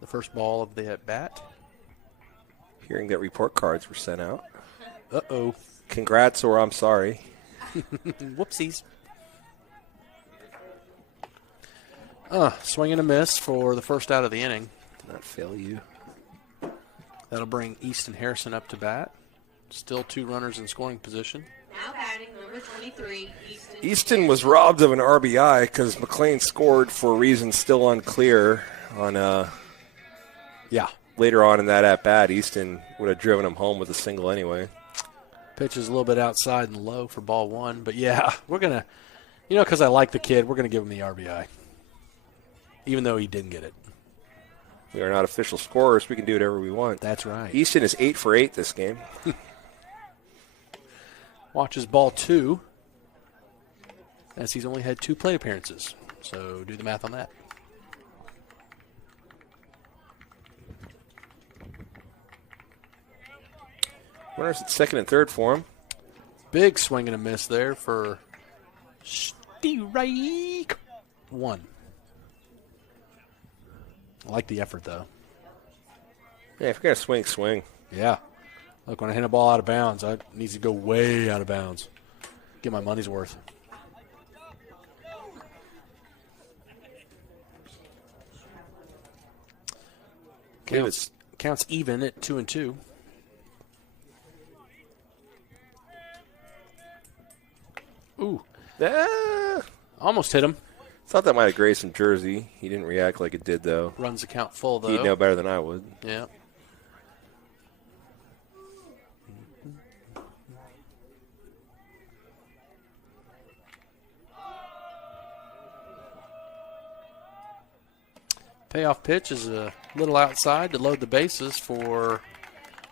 the first ball of the at-bat. Hearing that report cards were sent out. Uh-oh. Congrats or I'm sorry. Whoopsies. Swing and a miss for the first out of the inning. Did not fail you. That'll bring Easton Harrison up to bat. Still 2 runners in scoring position. Now batting number 23, Easton. Easton was robbed of an RBI because McLean scored for reasons still unclear on Yeah. later on in that at-bat. Easton would have driven him home with a single anyway. Pitch is a little bit outside and low for ball 1. But, yeah, we're going to, because I like the kid, we're going to give him the RBI. Even though he didn't get it. We are not official scorers. We can do whatever we want. That's right. Easton is 8 for 8 this game. Watches ball 2, as he's only had 2 plate appearances. So do the math on that. Runners at second and third for him. Big swing and a miss there for strike 1. I like the effort, though. Yeah, if you're going to swing, swing. Yeah. Look, when I hit a ball out of bounds, it needs to go way out of bounds. Get my money's worth. Counts even at 2-2. Ooh. Almost hit him. Thought that might have grazed some jersey. He didn't react like it did, though. Runs the count full, though. He'd know better than I would. Yeah. Payoff pitch is a little outside to load the bases for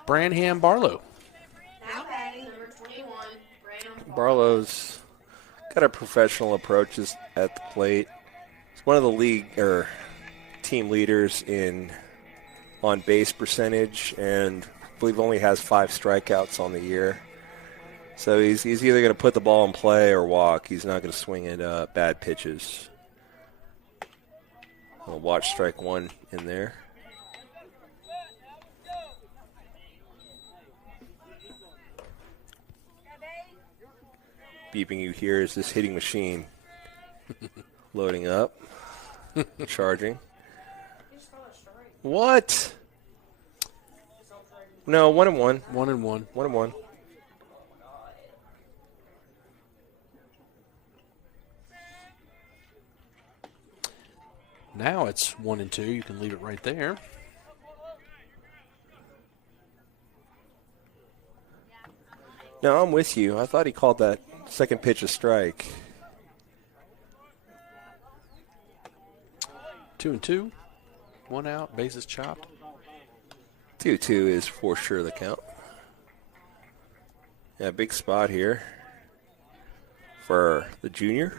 Branham Barlow. Now batting number 21, Graham Barlow's got a professional approach at the plate. He's one of the league or team leaders in on base percentage, and I believe only has 5 strikeouts on the year. So he's either going to put the ball in play or walk. He's not going to swing at bad pitches. I'll watch strike 1 in there. Beeping you here is this hitting machine. Loading up. Charging. What? No, 1-1. 1-1. 1-1. Now it's 1-2. You can leave it right there. No, I'm with you. I thought he called that second pitch a strike. 2-2. 1 out. Bases chopped. 2-2 is for sure the count. Yeah, big spot here for the junior.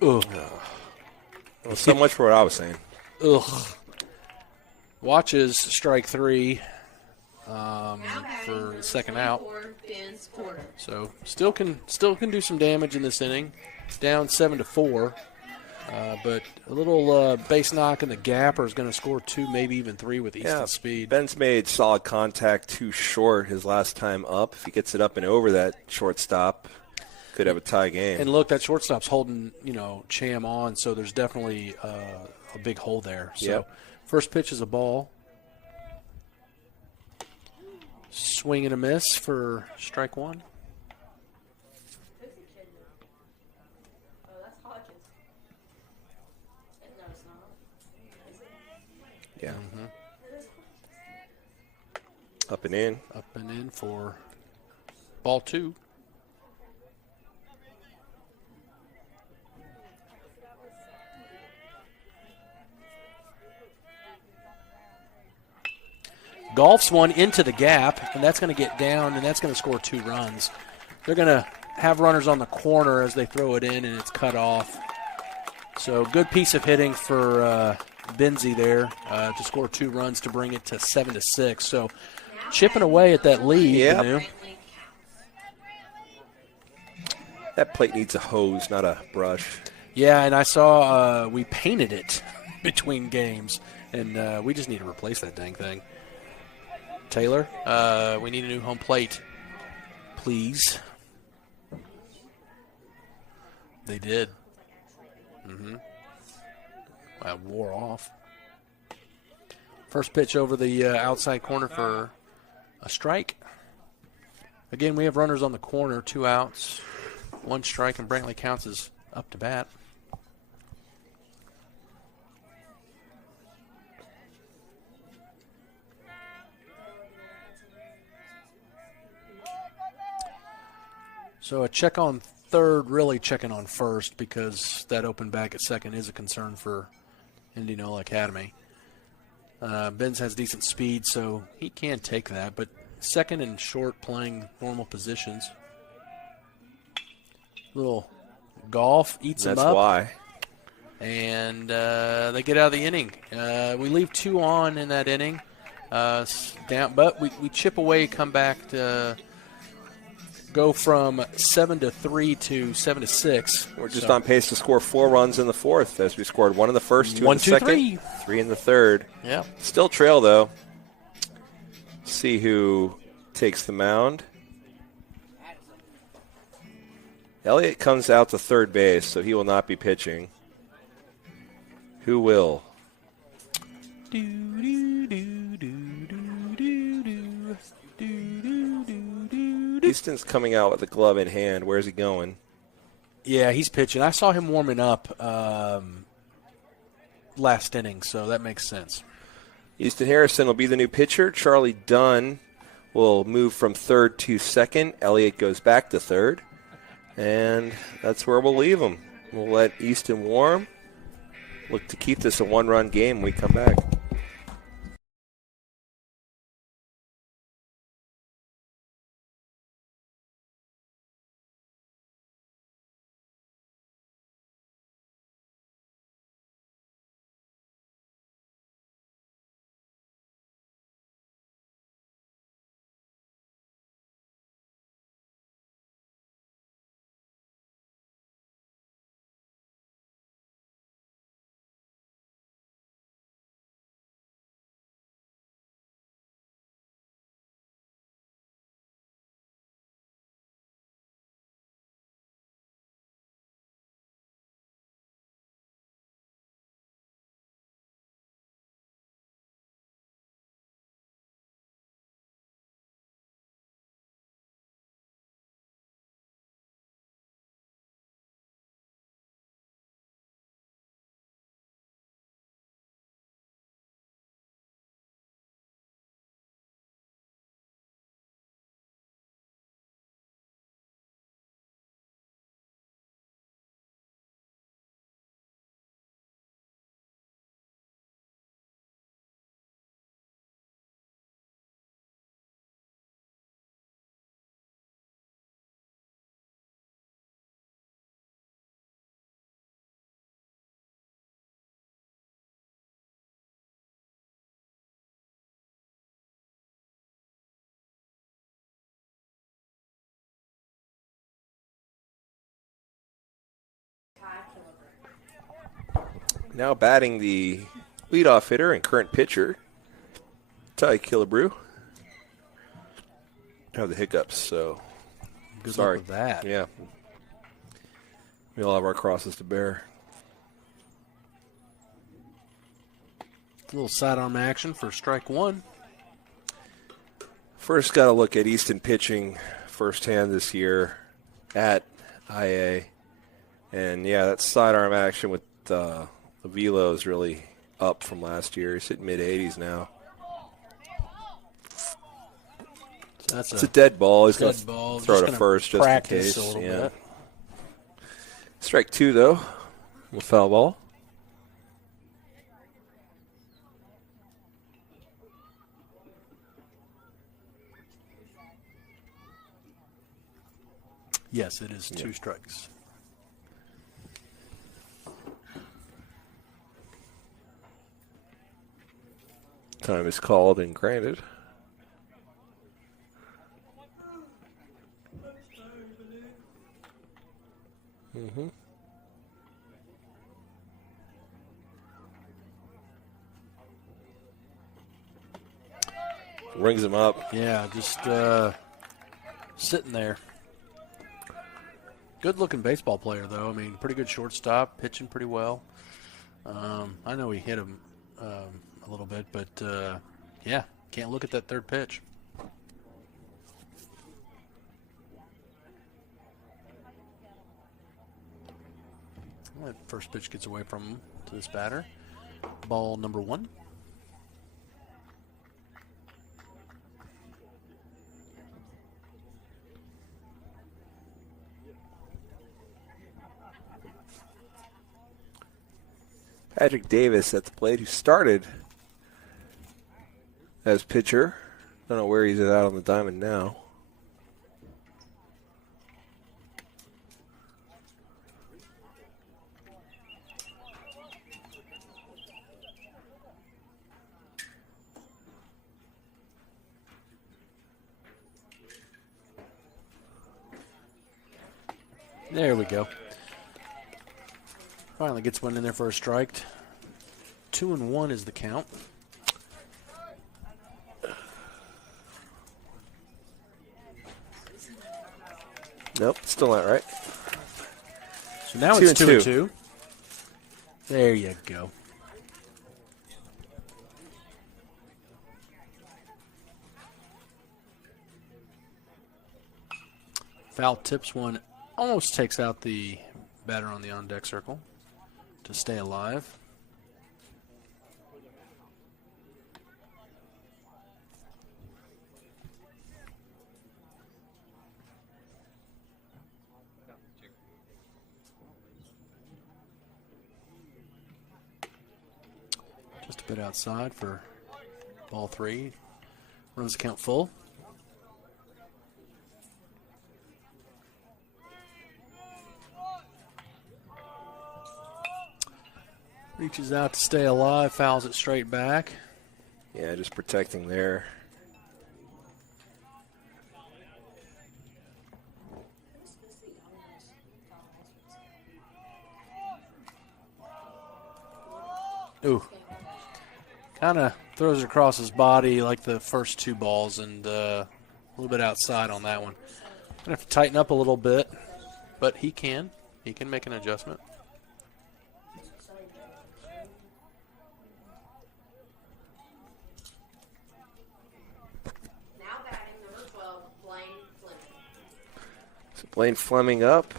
Ugh. Well, so much for what I was saying. Ugh. Watches strike 3 Now for batting the number second out. 24, Ben's Porter. So still can do some damage in this inning. Down 7-4. But a little base knock in the gapper is going to score 2, maybe even 3 with Easton's speed. Ben's made solid contact too short his last time up. If he gets it up and over that shortstop, could have a tie game. And look, that shortstop's holding, Cham on, so there's definitely a big hole there. So Yep. First pitch is a ball. Swing and a miss for strike 1. Oh, that's Hodges. No, it's not. Yeah. Up and in. Up and in for ball 2. Golfs one into the gap, and that's going to get down, and that's going to score 2 runs. They're going to have runners on the corner as they throw it in, and it's cut off. So good piece of hitting for Benzie there to score 2 runs to bring it to 7-6. So chipping away at that lead. Yep. You know. That plate needs a hose, not a brush. Yeah, and I saw we painted it between games, and we just need to replace that dang thing. Taylor, we need a new home plate, please. They did. I wore off. First pitch over the outside corner for a strike. Again, we have runners on the corner, 2 outs, 1 strike, and Brantley counts as up to bat. So a check on third, really checking on first because that open back at second is a concern for Indianola Academy. Benz has decent speed, so he can take that, but second and short playing normal positions. Little golf eats them up. That's why. And they get out of the inning. We leave 2 on in that inning. Down, but we chip away, come back to go from 7-3 to 7-6. We're just on pace to score 4 runs in the 4th, as we scored 1 in the 1st, 2 in the 2nd, 3 in the 3rd. Yeah. Still trail, though. See who takes the mound. Elliott comes out to third base, so he will not be pitching. Who will? Easton's coming out with the glove in hand. Where's he going? Yeah, he's pitching. I saw him warming up last inning, so that makes sense. Easton Harrison will be the new pitcher. Charlie Dunn will move from third to second. Elliott goes back to third. And that's where we'll leave him. We'll let Easton warm. Look to keep this a 1-run game when we come back. Now batting the leadoff hitter and current pitcher, Ty Killebrew. Have the hiccups, so Good sorry. luck with that. Yeah. We all have our crosses to bear. A little sidearm action for strike one. First, got to look at Easton pitching firsthand this year at IA. And, yeah, that sidearm action with the velo is really up from last year. He's hitting mid-80s now. So it's a dead ball. He's going to ball. throw it at first just in case. A little Yeah. bit. Strike two, though, with foul ball. Yes, it is 2 strikes. Time is called and granted. Rings him up. Yeah, just sitting there. Good-looking baseball player, though. I mean, pretty good shortstop, pitching pretty well. I know he hit him a little bit, but, yeah, can't look at that third pitch. That first pitch gets away from him to this batter. Ball number 1. Patrick Davis at the plate, who started as pitcher. Don't know where he's at on the diamond now. There we go. Finally gets one in there for a strike. 2-1 is the count. Nope, still not right. So now 2 it's and 2-2. There you go. Foul tips one. Almost takes out the batter on the on-deck circle to stay alive. Just a bit outside for ball 3. Runs the count full. Reaches out to stay alive, fouls it straight back. Yeah, just protecting there. Ooh. Kind of throws it across his body like the first 2 balls and a little bit outside on that one. Gonna have to tighten up a little bit, but he can. He can make an adjustment. So Blaine Fleming up.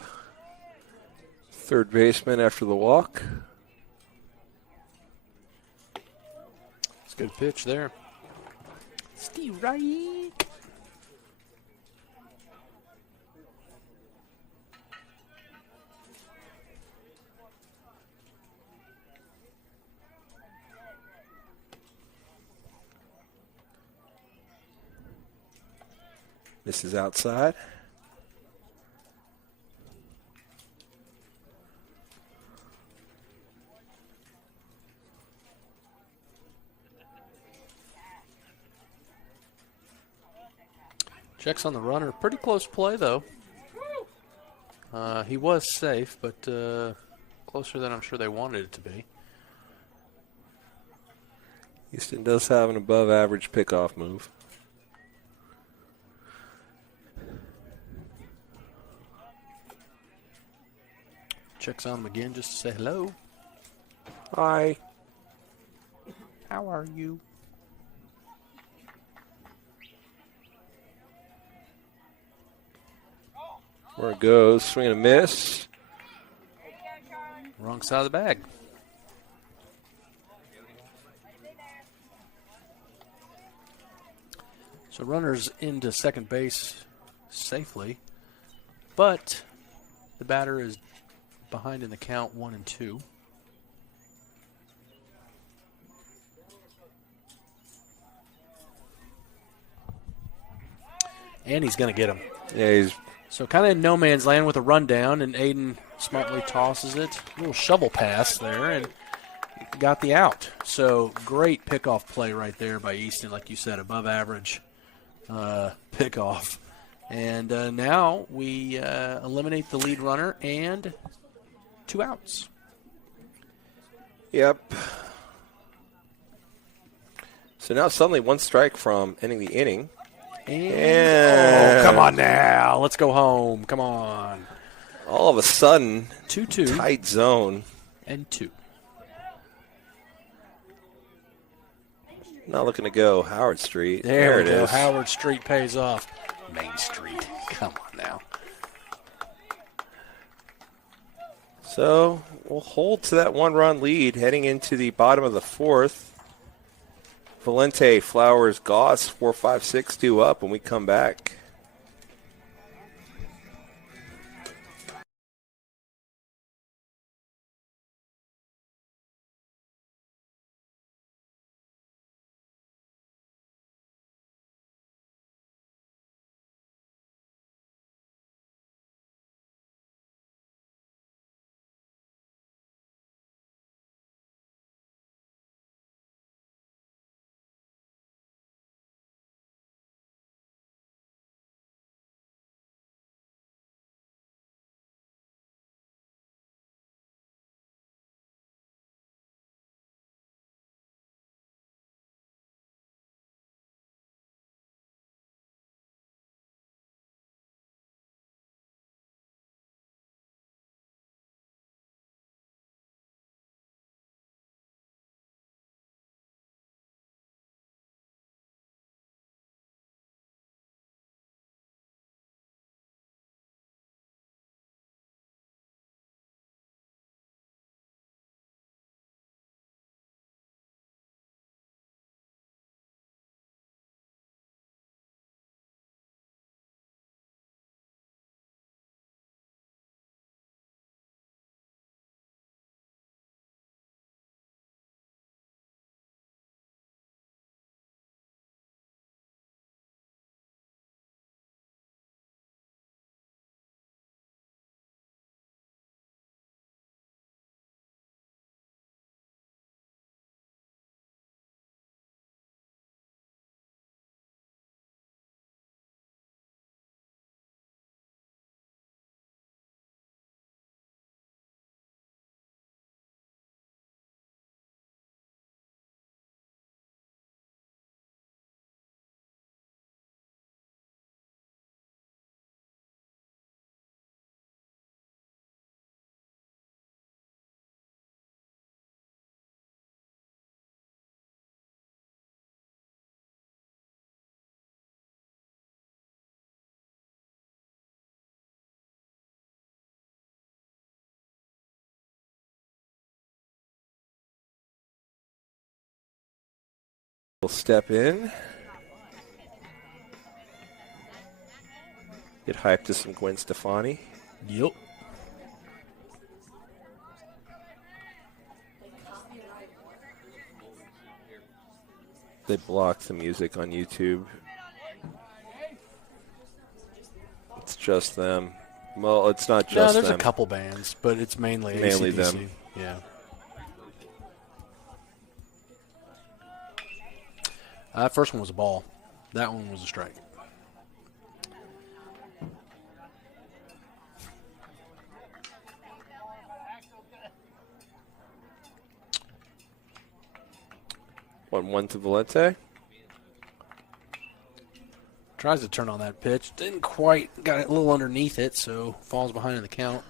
Third baseman after the walk. It's a good pitch there. Steve Wright. This is outside. Checks on the runner. Pretty close play, though. He was safe, but closer than I'm sure they wanted it to be. Houston does have an above-average pickoff move. Checks on him again just to say hello. Hi. How are you? Where it goes. Swing and a miss. Wrong side of the bag. So runners into second base safely, but the batter is behind in the count 1-2. And he's going to get him. Yeah, he's So kind of in no man's land with a rundown, and Aiden smartly tosses it. A little shovel pass there, and got the out. So great pickoff play right there by Easton, like you said, above average pickoff. And now we eliminate the lead runner and 2 outs. Yep. So now suddenly 1 strike from ending the inning. And oh, come on now. Let's go home. Come on. All of a sudden, 2-2. tight zone. And 2. Not looking to go Howard Street. There it we go. is. Howard Street pays off. Main Street. Come on now. So we'll hold to that 1-run lead heading into the bottom of the 4th. Valente, Flowers, Goss, 4, 5, 6, 2 up when we come back. We'll step in. Get hyped to some Gwen Stefani. Yep. They blocked the music on YouTube. It's just them. Well, it's not No, just there's them. a couple bands, but it's mainly Mainly AC/DC. them. Yeah. That first one was a ball. That one was a strike. 1-1 to Valente. Tries to turn on that pitch. Didn't quite. Got it a little underneath it, so falls behind in the count.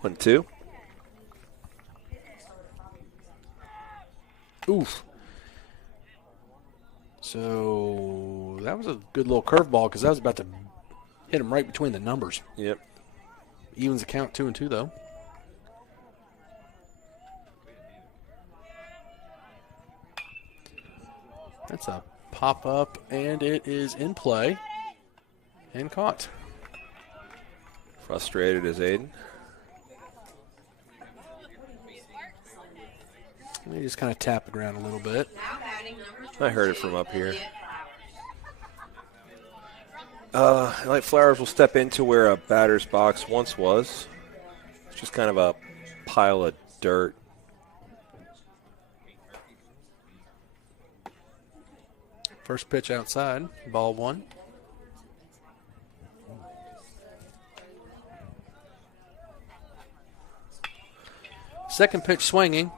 One, two. Oof. So that was a good little curveball because that was about to hit him right between the numbers. Yep. Evens the count 2-2 though. That's a pop up, and it is in play and caught. Frustrated as Aiden. He just kind of tapped the ground a little bit. Now batting number 22. I heard it from up here. Elliott Flowers. Light Flowers will step into where a batter's box once was. It's just kind of a pile of dirt. First pitch outside, ball one. Second pitch swinging.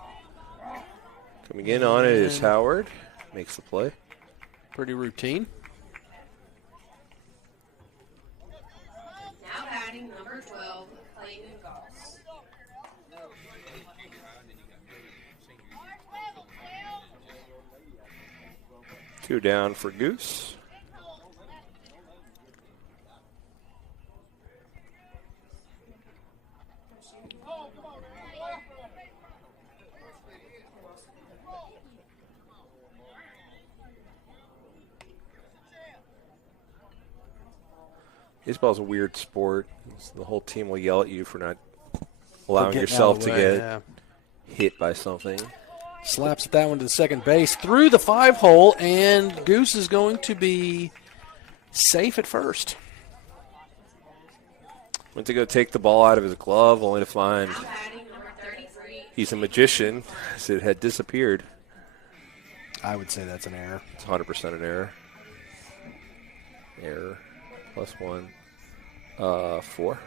Coming in on it is Howard. Makes the play. Pretty routine. Now batting number 12, Clayton Goss. Two down for Goose. Baseball's a weird sport. The whole team will yell at you for not allowing Getting yourself out of to the way, get yeah. hit by something. Slaps that one to the second base through the 5-hole, and Goose is going to be safe at first. Went to go take the ball out of his glove, only to find Now batting number 33, he's a magician, as it had disappeared. I would say that's an error. It's 100% an error. Error. +1. 4.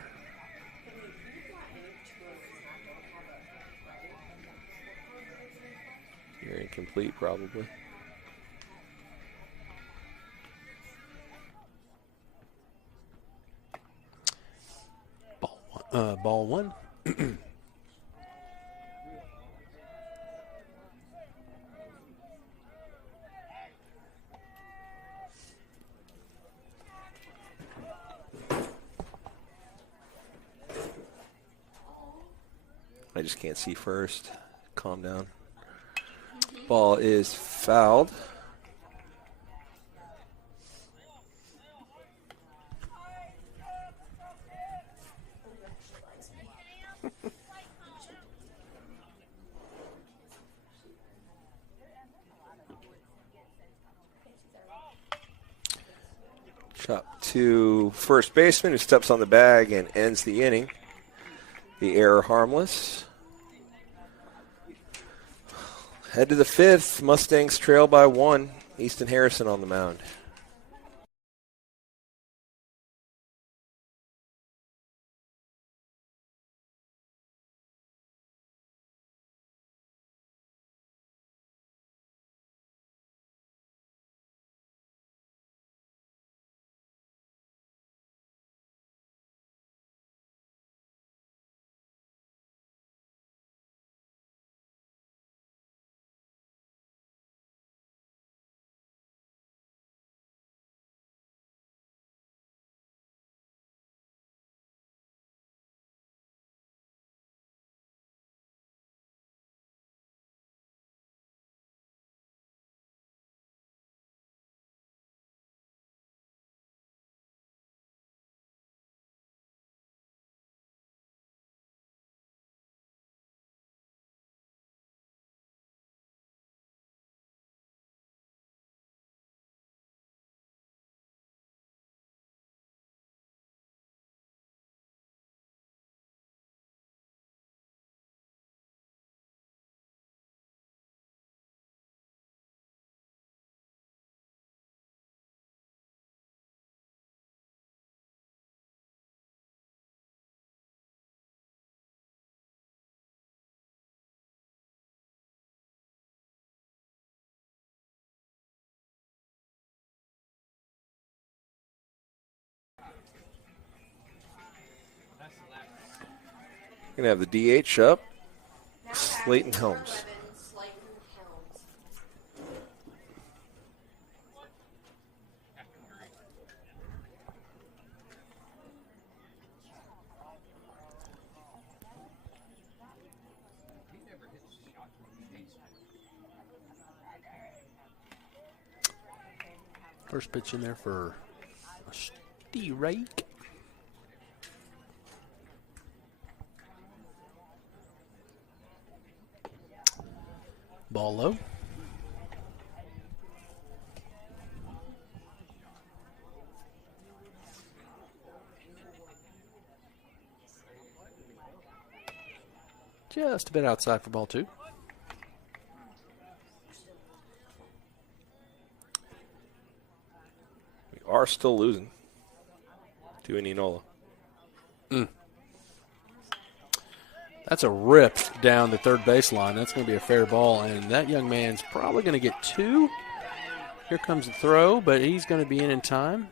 You're incomplete, probably. Ball one. I just can't see first. Calm down. Ball is fouled. Chop to first baseman, who steps on the bag and ends the inning. The error harmless. Head to the fifth. Mustangs trail by 1. Easton Harrison on the mound. Going to have the DH up. Now Slayton batting number Helms. 11, Slayton Helms. First pitch in there for a strike. Ball low. Just a bit outside for ball 2. We are still losing to Indianola. That's a rip down the third baseline. That's going to be a fair ball, and that young man's probably going to get 2. Here comes the throw, but he's going to be in time.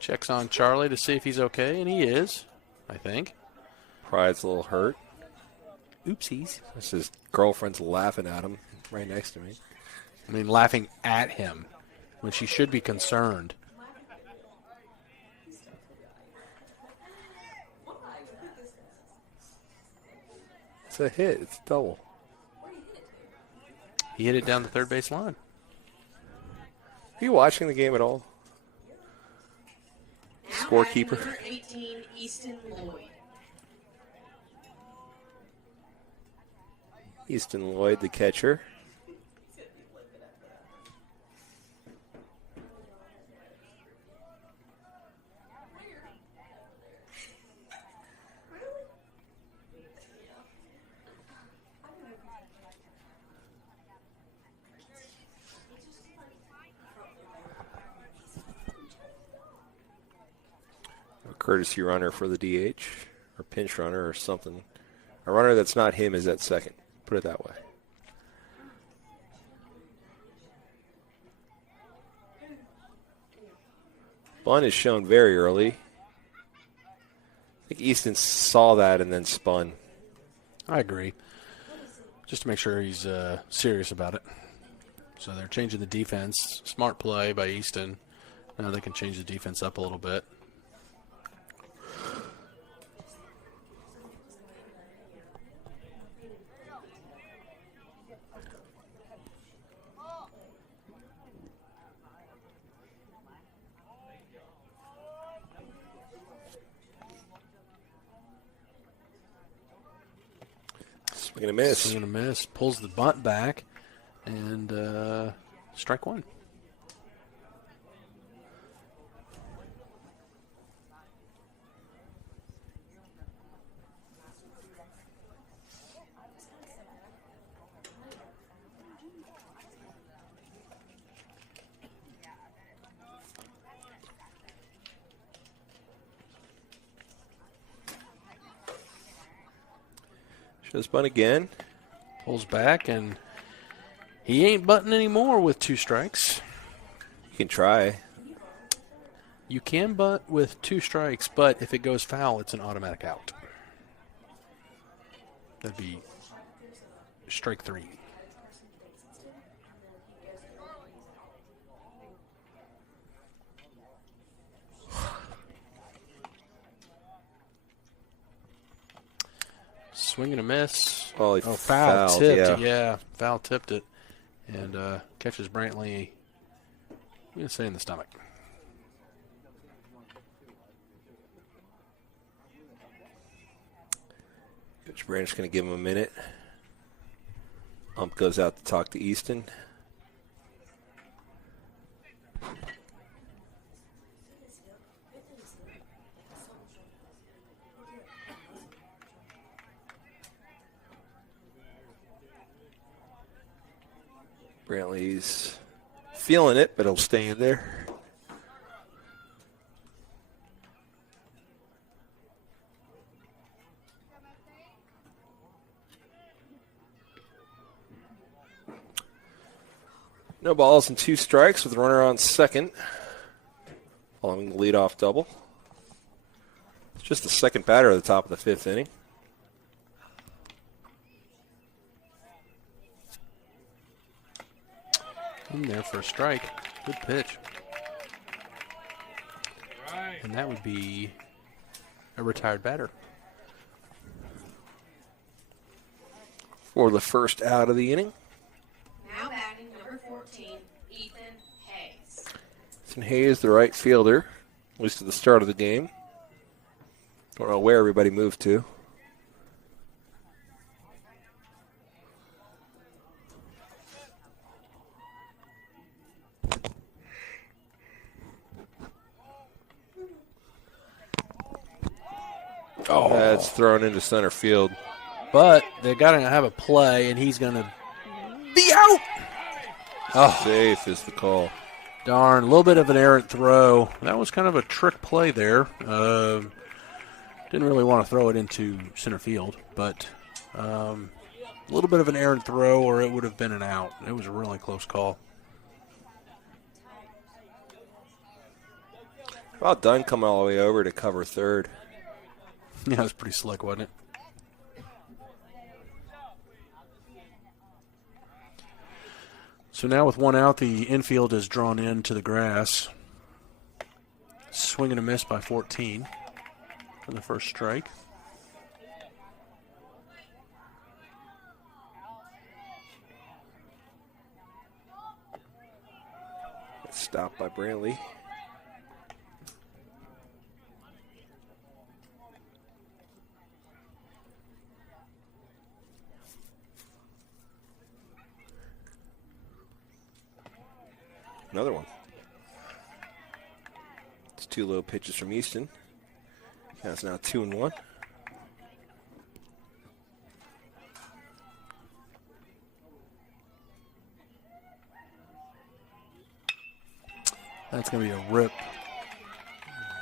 Checks on Charlie to see if he's okay, and he is, I think. Pride's a little hurt. Oopsies. This his girlfriend's laughing at him right next to me. I mean, laughing at him when she should be concerned. It's a hit. It's a double. He hit it down the third base line. Are you watching the game at all? Now Scorekeeper. batting number 18, Easton Lloyd. Easton Lloyd, the catcher. A courtesy runner for the DH, or pinch runner, or something. A runner that's not him is at second. Put it that way. Bunt is shown very early. I think Easton saw that and then spun. I agree. Just to make sure he's serious about it. So they're changing the defense. Smart play by Easton. Now they can change the defense up a little bit. Swing and a miss. Swing and a miss. Pulls the bunt back. And strike 1. Shows bunt again. Pulls back, and he ain't butting anymore with 2 strikes. You can try. You can bunt with 2 strikes, but if it goes foul, it's an automatic out. That'd be strike 3. Swing and a miss. Oh, he foul fouled, tipped. yeah. Yeah, foul tipped it. And catches Brantley, I'm going to say in the stomach. Coach Branch's going to give him a minute. Ump goes out to talk to Easton. Brantley's feeling it, but he'll stay in there. No balls and 2 strikes with a runner on second. following the leadoff double. It's just the second batter at the top of the fifth inning. In there for a strike. Good pitch. And that would be a retired batter. For the first out of the inning. Now batting number 14, Ethan Hayes. Ethan Hayes, the right fielder, at least at the start of the game. Don't know where everybody moved to. Oh, that's thrown into center field. But they got to have a play, and he's going to be out. Oh. Safe is the call. Darn, a little bit of an errant throw. That was kind of a trick play there. Didn't really want to throw it into center field, but a little bit of an errant throw or it would have been an out. It was a really close call. How about Dunn coming all the way over to cover third? Yeah, it was pretty slick, wasn't it? So now with one out, the infield is drawn into the grass. Swing and a miss by 14 for the first strike. Stopped by Brantley. Another one. It's two low pitches from Easton. That's now 2-1. That's going to be a rip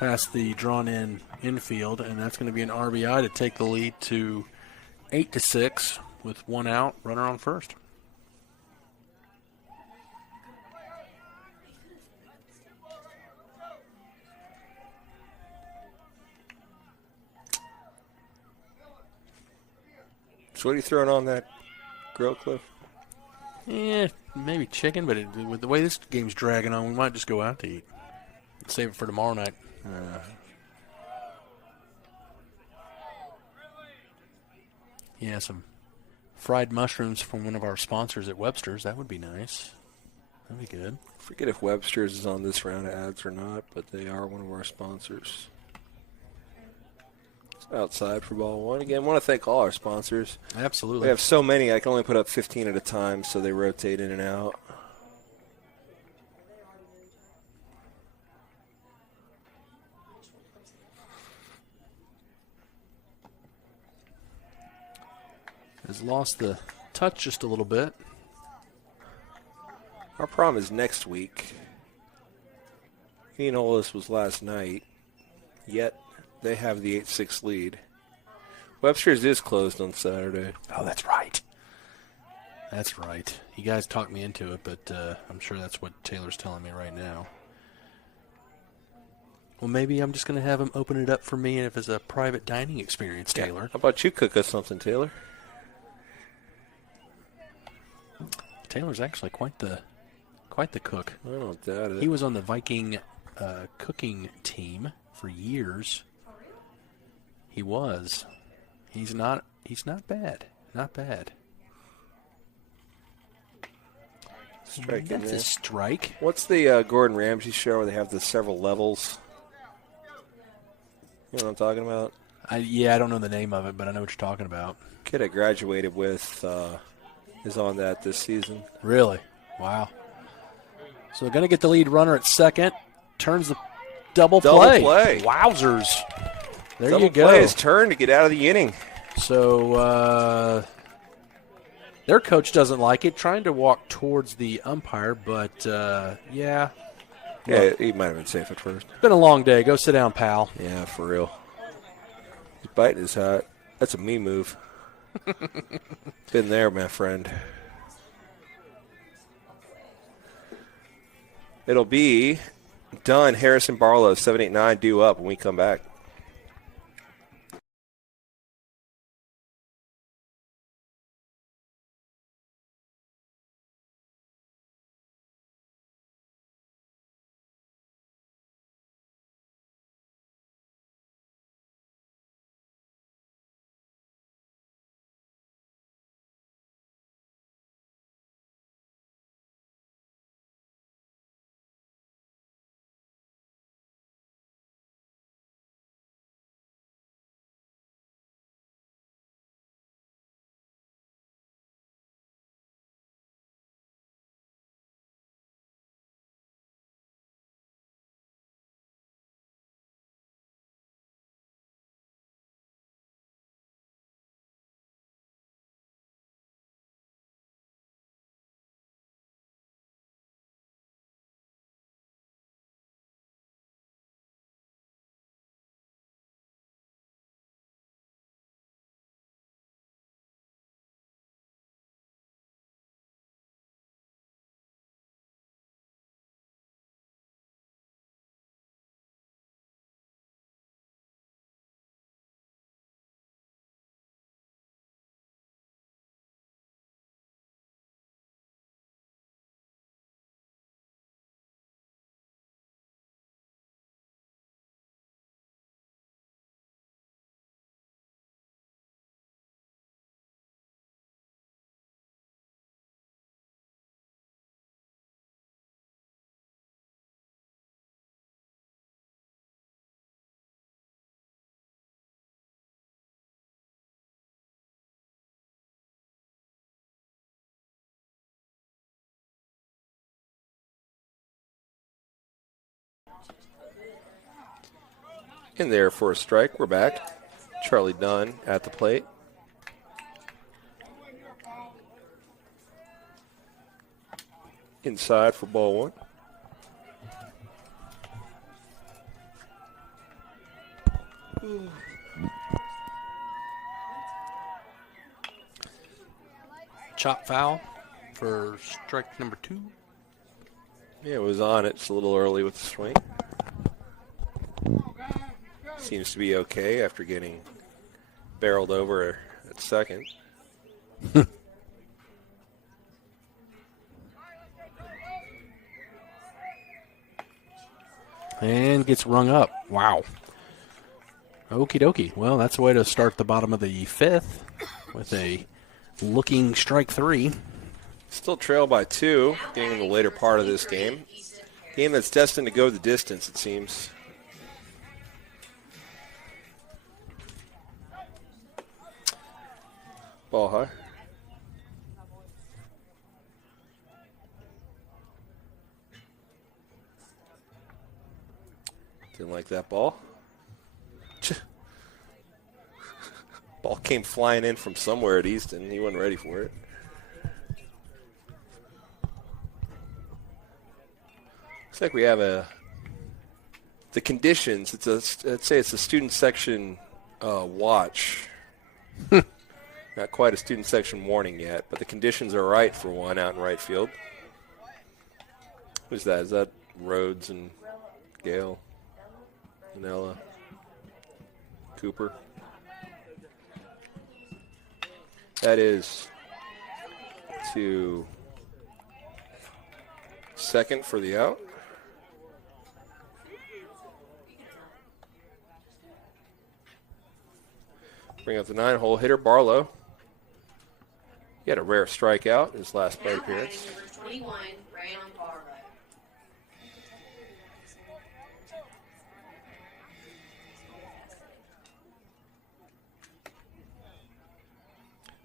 past the drawn-in infield, and that's going to be an RBI to take the lead to 8-6 with one out, runner on first. So what are you throwing on that grill, Cliff? Yeah, maybe chicken, but with the way this game's dragging on, we might just go out to eat. Save it for tomorrow night. Yeah, some fried mushrooms from one of our sponsors at Webster's. That would be nice. That'd be good. I forget if Webster's is on this round of ads or not, but they are one of our sponsors. Outside for ball one. Again, I want to thank all our sponsors. Absolutely. We have so many, I can only put up 15 at a time, so they rotate in and out. Has lost the touch just a little bit. Our problem is next week. Indianola was last night, yet they have the 8-6 lead. Webster's is closed on Saturday. Oh, that's right. That's right. You guys talked me into it, but I'm sure that's what Taylor's telling me right now. Well, maybe I'm just going to have him open it up for me if it's a private dining experience, Taylor. How about you cook us something, Taylor? Taylor's actually quite the cook. I don't doubt it. He was on the Viking cooking team for years. He was. He's not bad. Not bad. Strike in That's there. a strike. What's the Gordon Ramsay show where they have the several levels? You know what I'm talking about? I don't know the name of it, but I know what you're talking about. Kid I graduated with is on that this season. Really? Wow. So they're going to get the lead runner at second. Turns the double play. Wowzers. There Double you go. play his turn to get out of the inning. So their coach doesn't like it, trying to walk towards the umpire, but yeah. Yeah, he might have been safe at first. It's been a long day. Go sit down, pal. Yeah, for real. He's biting his hat. That's a me move. Been there, my friend. It'll be Dunn, Harrison Barlow, 7-8-9 due up when we come back. In there for a strike. We're back. Charlie Dunn at the plate. Inside for ball one. Chop foul for strike number 2. Yeah, it was on it. It's a little early with the swing. Seems to be okay after getting barreled over at second. And gets rung up. Wow. Okie dokie. Well, that's a way to start the bottom of the 5th with a looking strike 3. Still trail by 2, getting in the later part of this game. Game that's destined to go the distance, it seems. Ball high. Didn't like that ball. Ball came flying in from somewhere at Easton. He wasn't ready for it. Looks like we have the conditions. Let's say it's a student section watch. Not quite a student section warning yet, but the conditions are right for one out in right field. Who's that? Is that Rhodes and Gale? Indianola? Cooper? That is to second for the out. Bring up the 9-hole hitter, Barlow. He had a rare strikeout in his last plate appearance. Number 21, Brandon Barlow.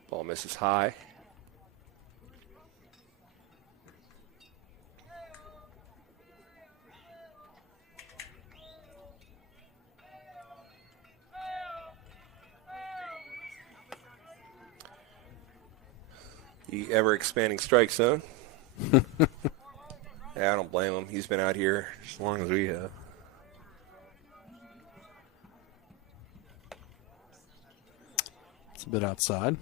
Ball misses high. The ever-expanding strike zone. Yeah, I don't blame him. He's been out here as long as we have. It's a bit outside.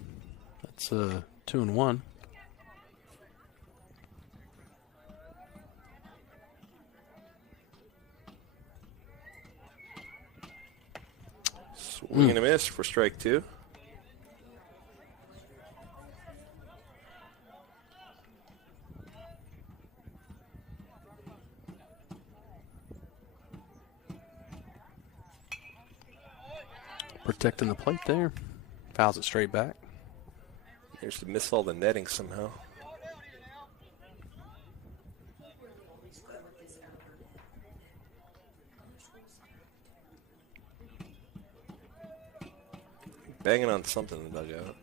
That's 2-1. Swing and a miss for strike 2. Protecting the plate there. Fouls it straight back. Here's to miss all the netting somehow. Banging on something in the dugout.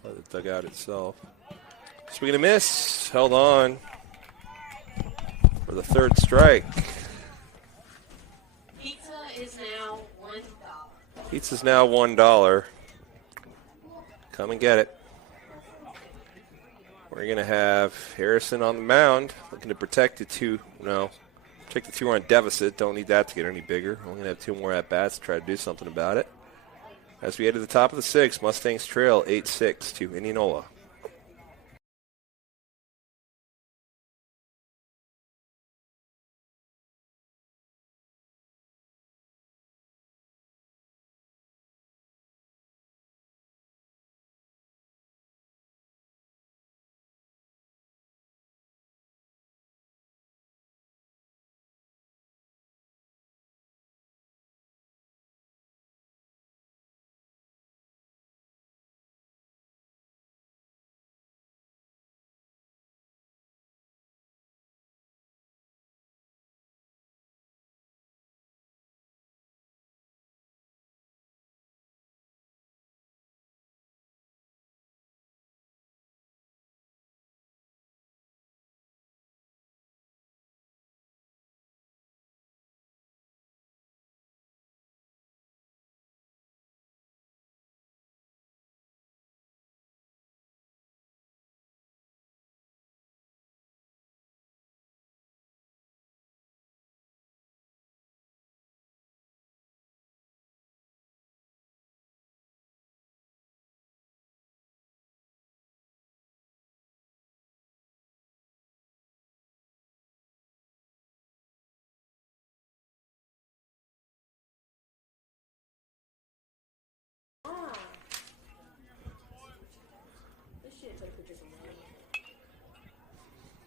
Probably the dugout itself. Swing and a miss. Held on for the 3rd strike. Pizza is now $1. Pizza's now $1. Come and get it. We're going to have Harrison on the mound, looking to protect the 2. No, protect the 2 are on deficit. Don't need that to get any bigger. We're going to have 2 more at-bats to try to do something about it. As we head to the top of the 6th, Mustangs trail 8-6 to Indianola.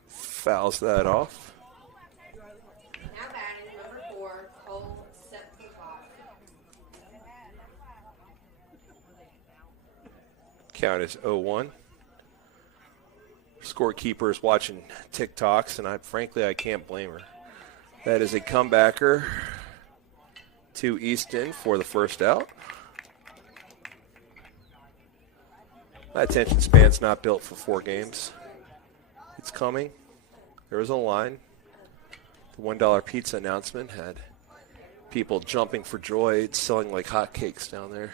Fouls that off. Now batting number 4, Cole Sepulveda. Count is 0-1. Scorekeeper is watching TikToks, and frankly, I can't blame her. That is a comebacker to Easton for the 1st out. My attention span's not built for 4 games. It's coming. There was a line. The $1 pizza announcement had people jumping for joy. It's selling like hotcakes down there.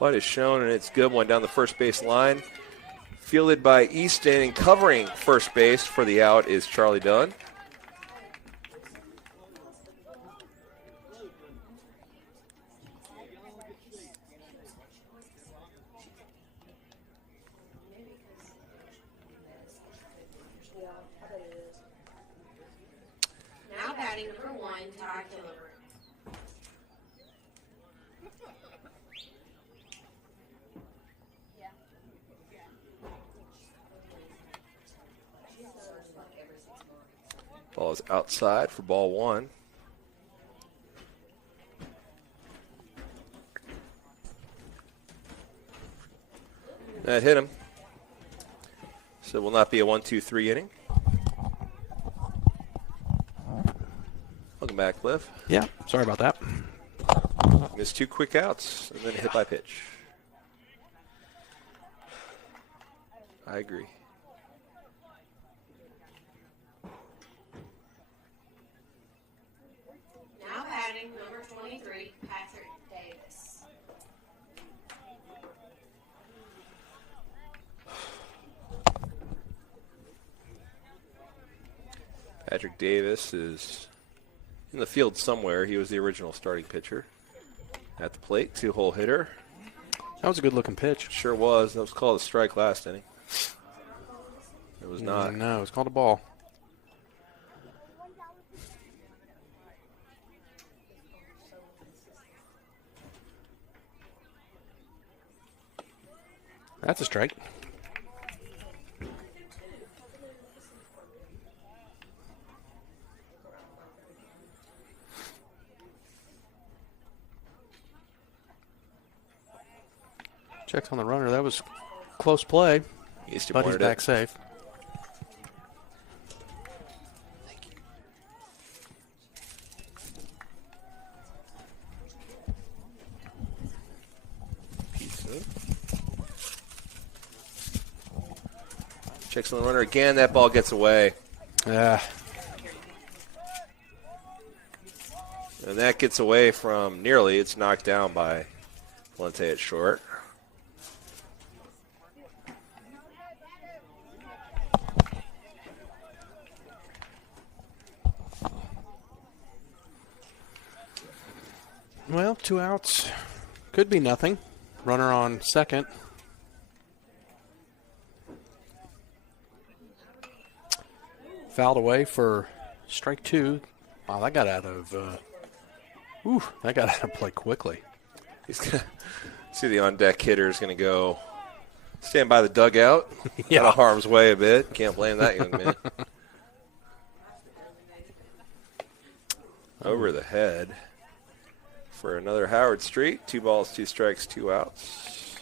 Bunt is shown, and it's a good one down the first base line. Fielded by Easton, and covering first base for the out is Charlie Dunn. Now batting number 1, Ty Killer. Ball is outside for ball 1. That hit him. So it will not be a 1-2-3 inning. Welcome back, Cliff. Yeah, sorry about that. Missed 2 quick outs and then hit by pitch. I agree. Now batting number 23, Patrick Davis. Patrick Davis is in the field somewhere. He was the original starting pitcher. At the plate, 2-hole hitter. That was a good-looking pitch. Sure was. That was called a strike last inning. It was not. No, it's called a ball. That's a strike. Checks on the runner. That was close play, Easton but he's wanted back it. safe. Pizza. Checks on the runner again. That ball gets away. Yeah. And that gets away from nearly. It's knocked down by Valente at short. Well, 2 outs. Could be nothing. Runner on second. Fouled away for strike 2. Wow, that got out of play quickly. He's gonna see the on-deck hitter is going to go stand by the dugout. Yeah. Out of harm's way a bit. Can't blame that young man. Over the head for another Howard Street. 2 balls, 2 strikes, 2 outs.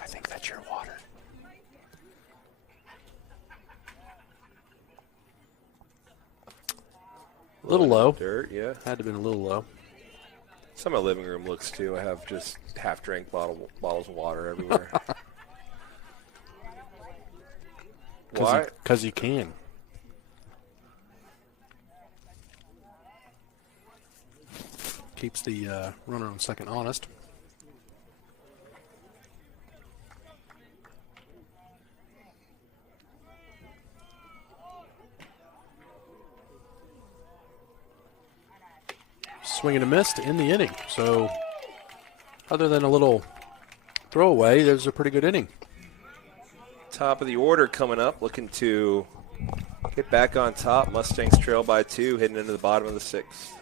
I think that's your water. A little low. Dirt, yeah. Had to have been a little low. Some of my living room looks too. I have just half-drank bottles of water everywhere. Why? Because you can. Keeps the runner on second honest. Swing and a miss to end the inning. So, other than a little throwaway, there's a pretty good inning. Top of the order coming up, looking to get back on top. Mustangs trail by 2, heading into the bottom of the 6th.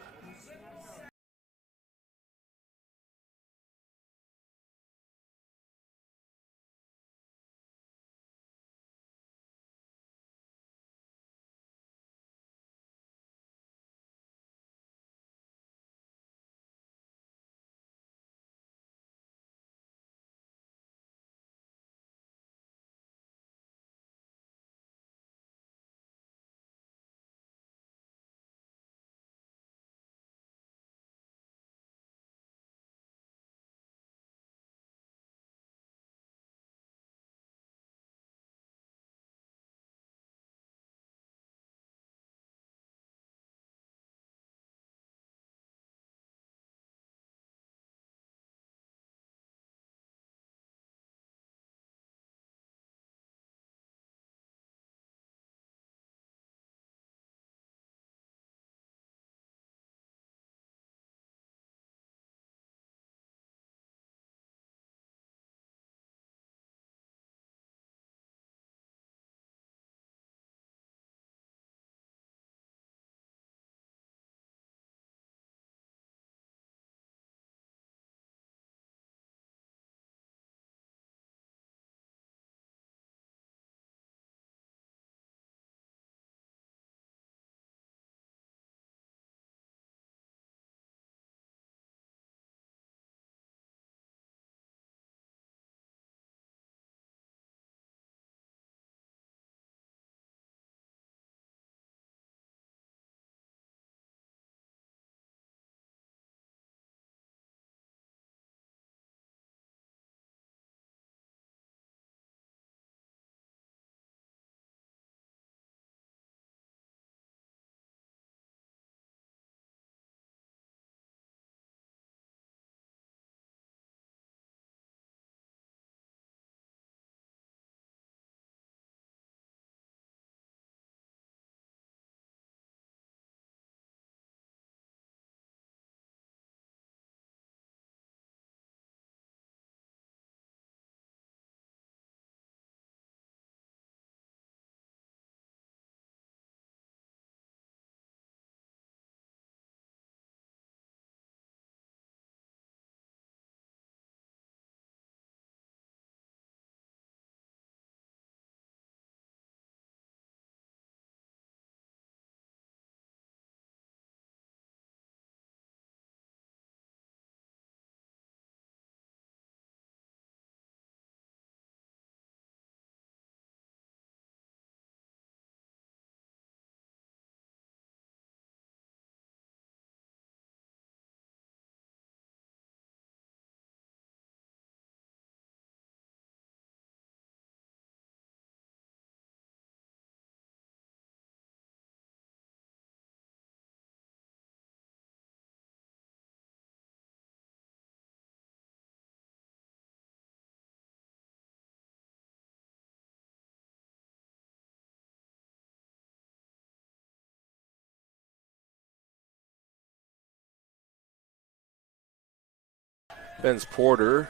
Ben's Porter.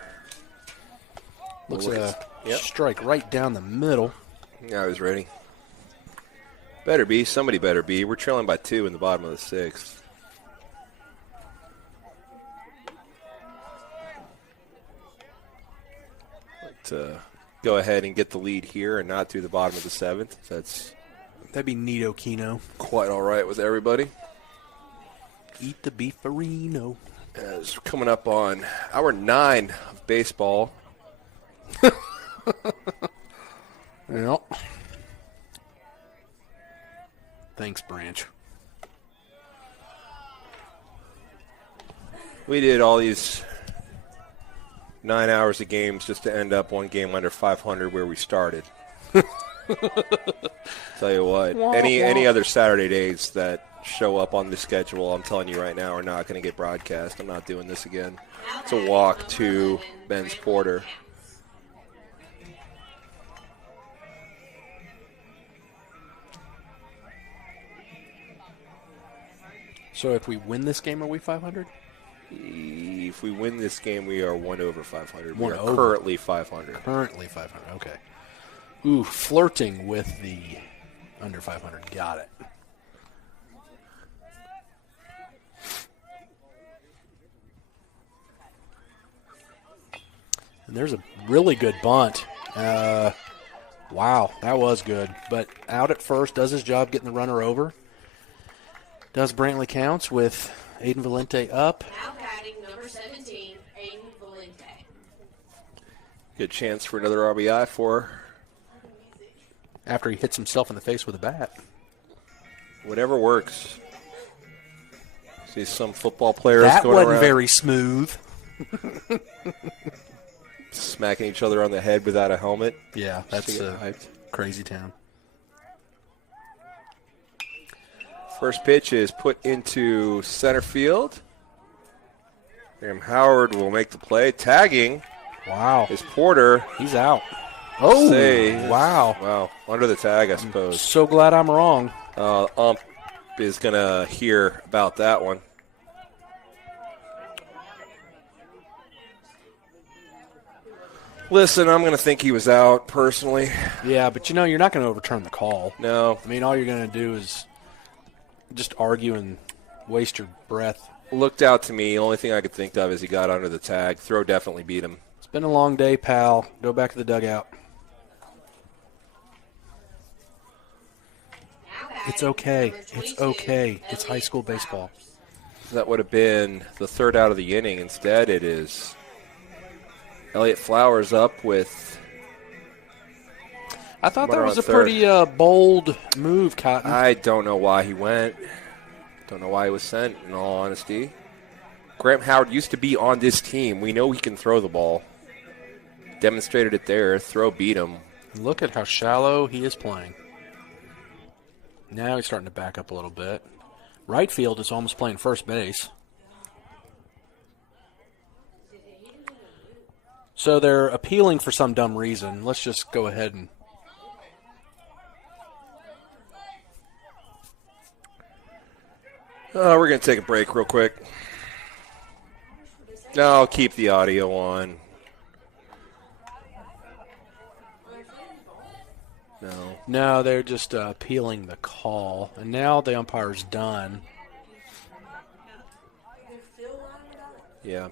Looks Look like a yep. strike right down the middle. Yeah, I was ready. Better be. Somebody better be. We're trailing by 2 in the bottom of the 6th. But, go ahead and get the lead here and not do the bottom of the 7th. That'd be neato Kino. Quite all right with everybody. Eat the beefarino. As we're coming up on hour 9 of baseball. Well. Thanks, Branch. We did all these 9 hours of games just to end up one game under 500 where we started. Tell you what, any other Saturday days that show up on the schedule, I'm telling you right now, are not going to get broadcast. I'm not doing this again. It's a walk to Ben's Porter. So if we win this game, are we 500? If we win this game, we are 1 over 500. We One are over. currently 500. Currently 500. Okay. Ooh, flirting with the under 500. Got it. And there's a really good bunt. Wow, that was good. But out at first, does his job getting the runner over. Does Brantley counts with Aiden Valente up. Now batting number 17, Aiden Valente. Good chance for another RBI for After he hits himself in the face with a bat. whatever works. See some football players That going wasn't around very smooth. smacking each other on the head without a helmet. Yeah, Just that's to get a hyped. crazy town. First pitch is put into center field. Graham Howard will make the play. Tagging Wow. is Porter. He's out. Oh, Say- wow. Wow, under the tag, I suppose. So glad I'm wrong. Ump is going to hear about that one. Listen, I'm going to think he was out, personally. Yeah, but you're not going to overturn the call. No. I mean, all you're going to do is just argue and waste your breath. Looked out to me. The only thing I could think of is he got under the tag. Throw definitely beat him. It's been a long day, pal. Go back to the dugout. Now batting It's okay. number It's 22, okay. It's high Elliott school baseball. Flowers. That would have been the third out of the inning. Instead, it is Elliott Flowers up with. I thought that Runner was on a pretty bold move, Cotton. I don't know why he went. Don't know why he was sent, in all honesty. Graham Howard used to be on this team. We know he can throw the ball. Demonstrated it there. Throw beat him. Look at how shallow he is playing. Now he's starting to back up a little bit. Right field is almost playing first base. So they're appealing for some dumb reason. Let's just go ahead and... We're going to take a break real quick. No, I'll keep the audio on. No. No, they're just appealing the call. And now the umpire's done. Yeah.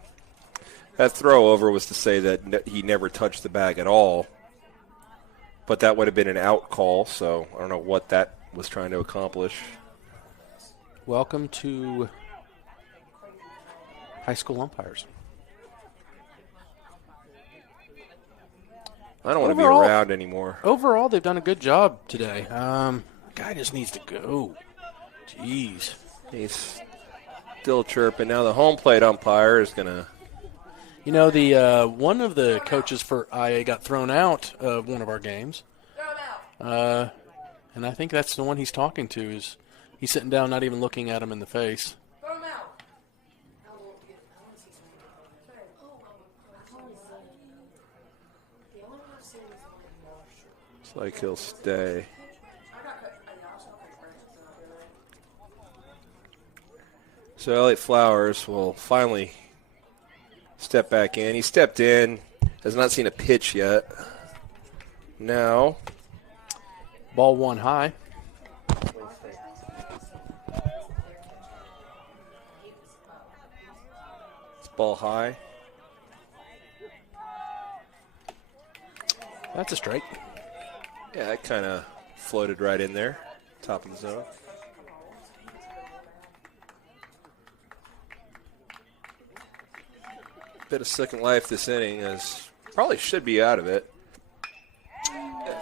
That throw over was to say that he never touched the bag at all. But that would have been an out call, so I don't know what that was trying to accomplish. Welcome to high school umpires. I don't want to be Overall- around anymore. Overall, they've done a good job today. Guy just needs to go. Jeez. He's still chirping. Now the home plate umpire is going to... You know, the one of the coaches for IA got thrown out of one of our games. And I think that's the one he's talking to. Is he's sitting down, not even looking at him in the face. It's like he'll stay. So Elliott Flowers will finally Step back in. He stepped in. Has not seen a pitch yet. Now. Ball one high. It's ball high. That's a strike. Yeah, it kind of floated right in there. Top of the zone. Bit of second life this inning, as probably should be out of it.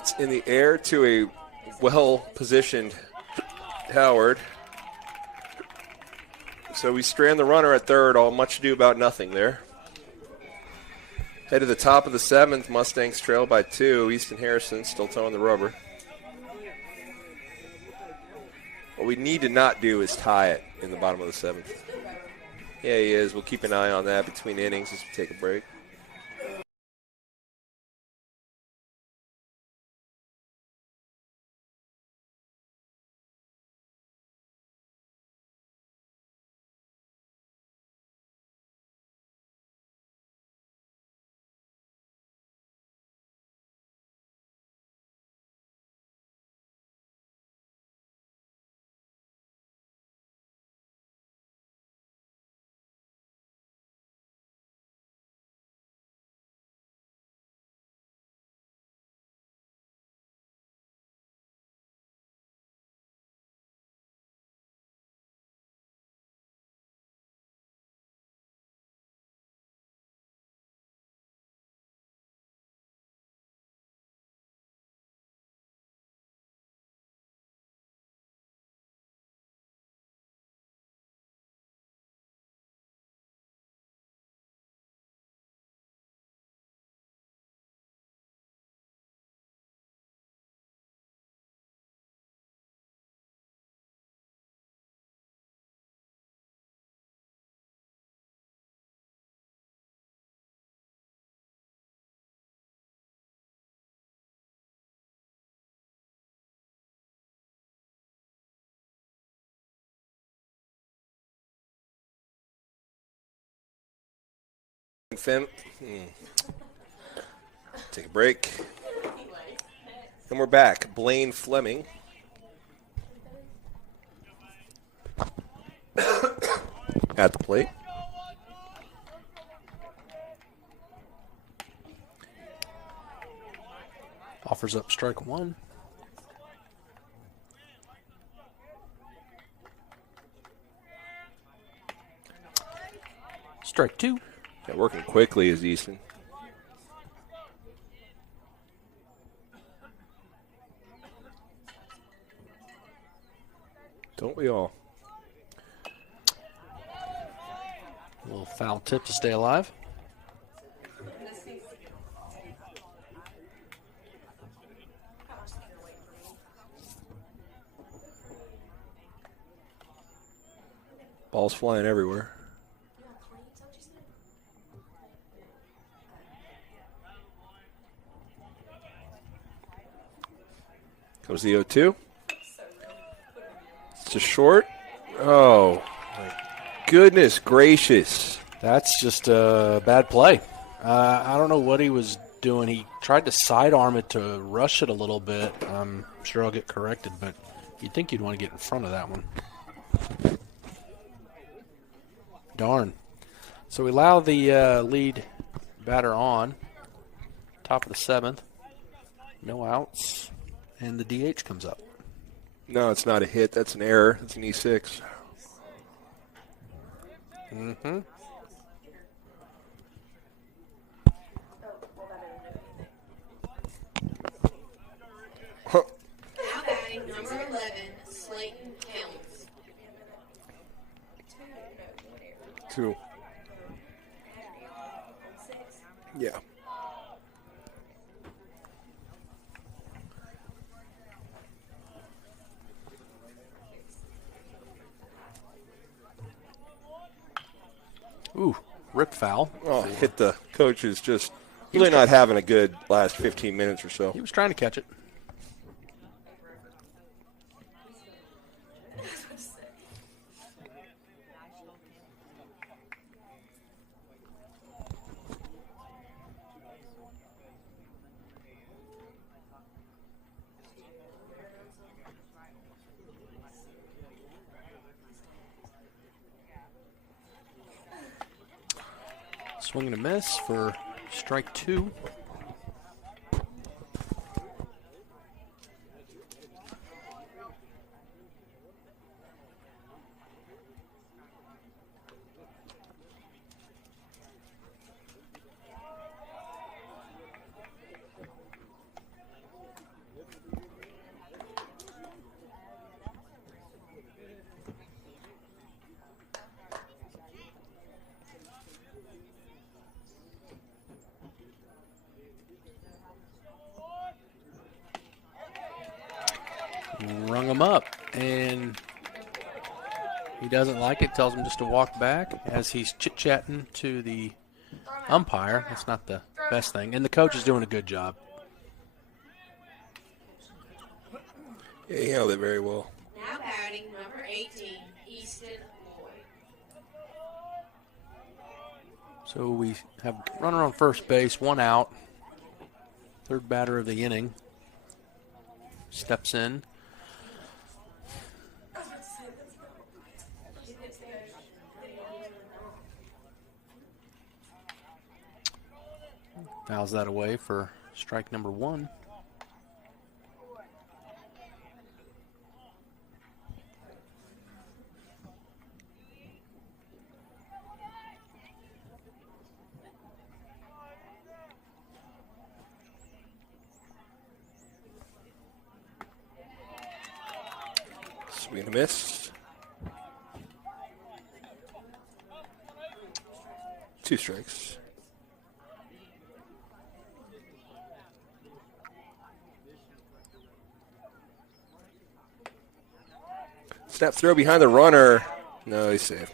It's in the air to a well-positioned Howard. So we strand the runner at third, all much ado about nothing there. Head to the top of the seventh, Mustangs trail by 2. Easton Harrison still towing the rubber. What we need to not do is tie it in the bottom of the seventh. Yeah, he is. We'll keep an eye on that between innings as we take a break. Take a break. And we're back. Blaine Fleming. At the plate. Offers up strike one. Strike two. Yeah, working quickly is Easton. Don't we all? A little foul tip to stay alive. Ball's flying everywhere. Goes the 0-2. It's just short. Oh, my goodness gracious. That's just a bad play. I don't know what he was doing. He tried to sidearm it to rush it a little bit. I'm sure I'll get corrected, but you'd think you'd want to get in front of that one. Darn. So we allow the lead batter on. Top of the seventh. No outs. And the DH comes up. No, it's not a hit. That's an error. It's an E6. Mm-hmm. Now batting number 11, Slayton Helms. 2. Yeah. Ooh, rip foul. Oh, hit the coach is just really not having a good last 15 minutes or so. He was trying to catch it. Swing and a miss for strike 2. Rung him up, and he doesn't like it, tells him just to walk back as he's chit-chatting to the umpire. That's not the best thing, and the coach is doing a good job. Yeah, he handled it very well. Now batting number 18, Easton Lloyd. So we have runner on first base, 1 out. Third batter of the inning steps in. Fouls that away for strike number 1. Swing and a miss. 2 strikes. Snap throw behind the runner. No, he's safe.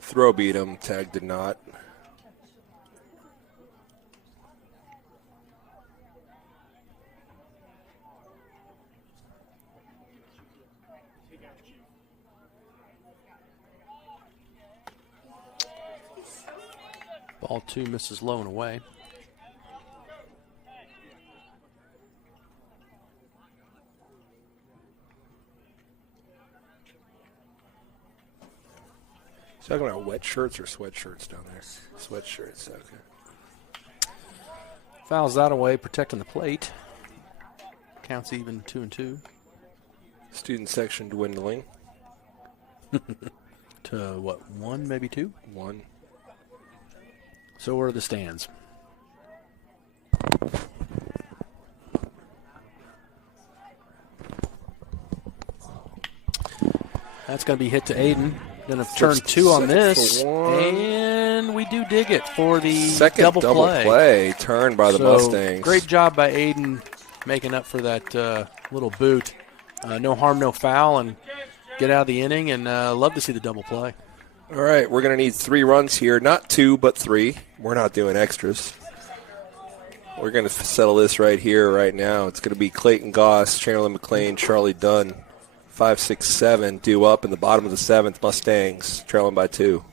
Throw beat him. Tag did not. Ball 2 misses low and away. Talking about wet shirts or sweatshirts down there? Sweatshirts, okay. Fouls that away, protecting the plate. Counts even 2-2. Student section dwindling. To what, 1, maybe 2? 1. So are the stands. That's going to be hit to Aiden. Going to turn 2 on this. And we do dig it for the second double play. Turned by the So, Mustangs. Great job by Aiden making up for that little boot. No harm, no foul, and get out of the inning. And love to see the double play. All right, we're going to need 3 runs here. Not 2, but 3. We're not doing extras. We're going to settle this right here, right now. It's going to be Clayton Goss, Chandler McLean, Charlie Dunn. 5, 6, 7 due up in the bottom of the 7th. Mustangs trailing by 2.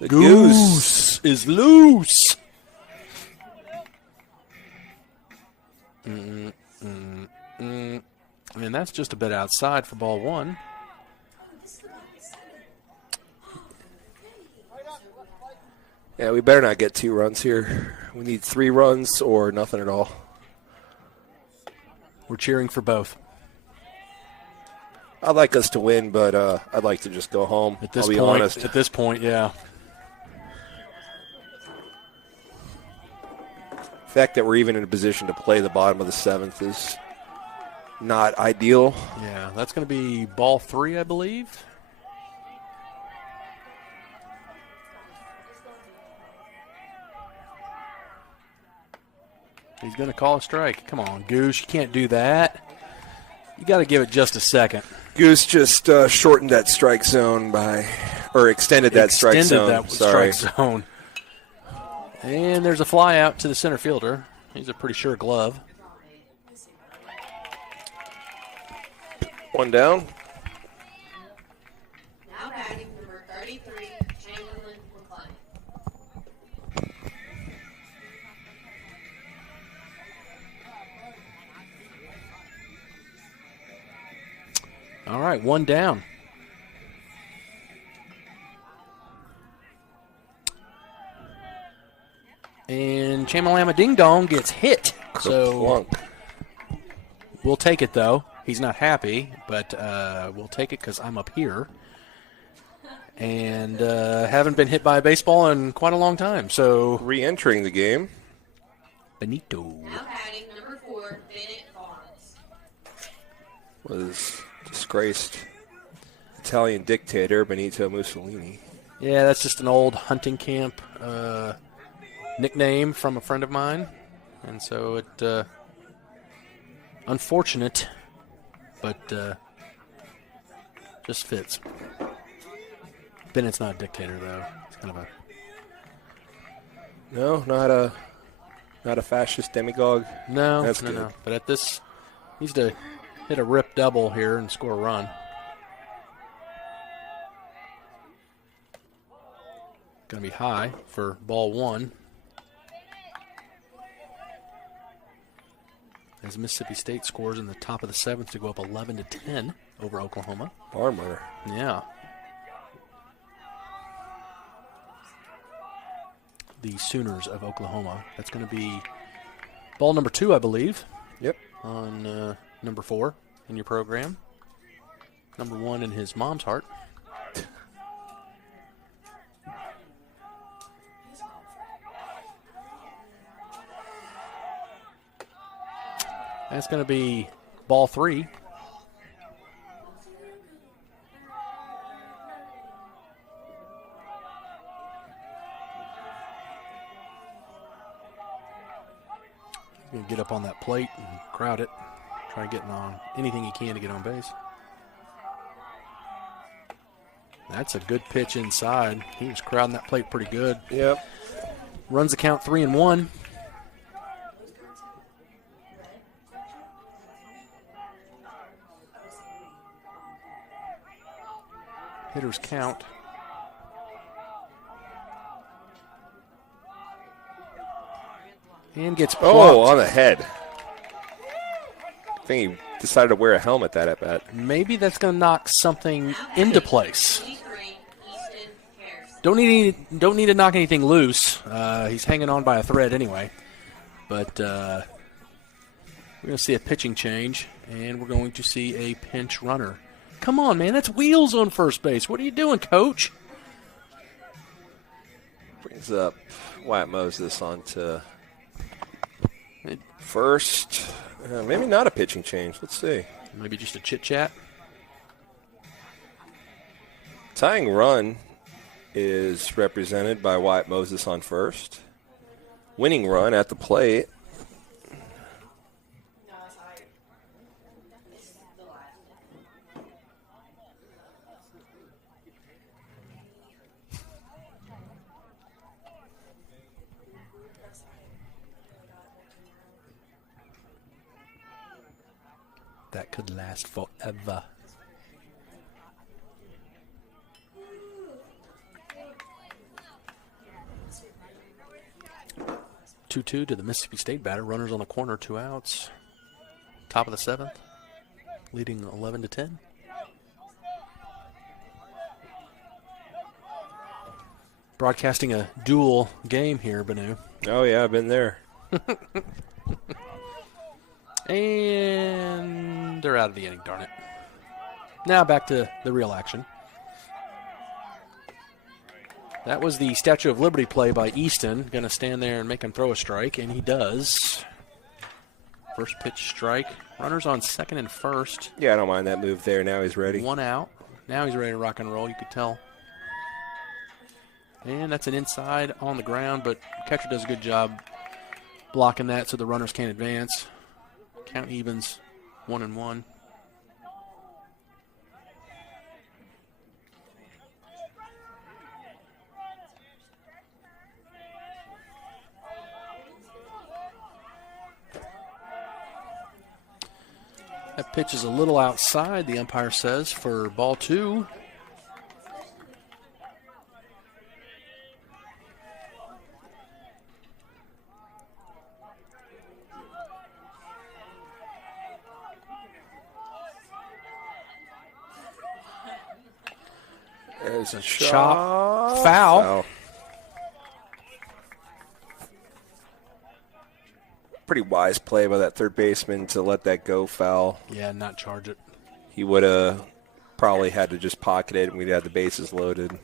The goose. Is loose. And that's just a bit outside for ball one. Yeah, we better not get 2 runs here. We need 3 runs or nothing at all. We're cheering for both. I'd like us to win, but I'd like to just go home. At this I'll be point, honest. At this point, yeah. The fact that we're even in a position to play the bottom of the 7th is not ideal. Yeah, that's going to be ball 3, I believe. He's going to call a strike. Come on, Goose. You can't do that. You got to give it just a second. Goose just shortened that strike zone extended that strike zone. Strike zone. And there's a fly out to the center fielder. He's a pretty sure glove. 1 down. Now batting number 33, Chamberlain McClain. All right, 1 down. And Chamalama Ding Dong gets hit. So Plunk. we'll take it, though. He's not happy, but we'll take it because I'm up here. And haven't been hit by a baseball in quite a long time. So Re-entering the game. Benito. Now batting number 4, Bennett Barnes. Was disgraced Italian dictator Benito Mussolini. Yeah, that's just an old hunting camp nickname from a friend of mine. And so it, unfortunate, but just fits. Bennett's not a dictator, though. It's kind of a... No, not a fascist demagogue. No, That's no, good. no. But at this, he needs to hit a rip double here and score a run. Going to be high for ball 1. As Mississippi State scores in the top of the 7th to go up 11-10 over Oklahoma. Barn runner. Yeah. The Sooners of Oklahoma. That's going to be ball number 2, I believe, Yep. on number 4 in your program. Number 1 in his mom's heart. That's going to be ball 3. He's going to get up on that plate and crowd it. Try getting on anything he can to get on base. That's a good pitch inside. He was crowding that plate pretty good. Yep. Runs the count 3-1. Hitters count. And gets plucked. Oh, on the head. I think he decided to wear a helmet that at bat. Maybe that's going to knock something into place. 23, Easton Harris. Don't need to knock anything loose. He's hanging on by a thread anyway. But we're going to see a pitching change, and we're going to see a pinch runner. Come on, man. That's Wheels on first base. What are you doing, Coach? Brings up Wyatt Moses onto first. Maybe not a pitching change. Let's see. Maybe just a chit-chat. Tying run is represented by Wyatt Moses on first. Winning run at the plate. No, sorry. This is the last. That could last forever. 2-2 to the Mississippi State batter. Runners on the corner, 2 outs. Top of the 7th, leading 11-10. Broadcasting a dual game here, Banu. Oh, yeah, I've been there. And they're out of the inning, darn it. Now back to the real action. That was the Statue of Liberty play by Easton. Going to stand there and make him throw a strike, and he does. First pitch strike. Runners on second and first. Yeah, I don't mind that move there. Now he's ready. 1 out. Now he's ready to rock and roll, you could tell. And that's an inside on the ground, but catcher does a good job blocking that so the runners can't advance. Count evens 1-1. That pitch is a little outside, the umpire says, for ball 2. There's a Chop. Foul. Pretty wise play by that third baseman to let that go foul. Yeah, not charge it. He would have probably had to just pocket it, and we'd have the bases loaded.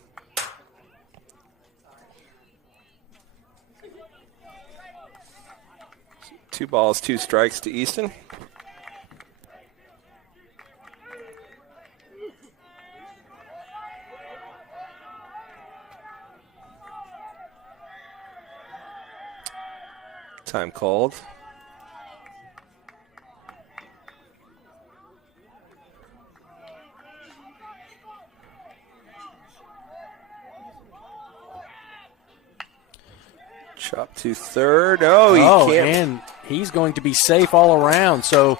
Two balls, 2 strikes to Easton. Time called. Chop to third. Oh, he can't. And he's going to be safe all around. So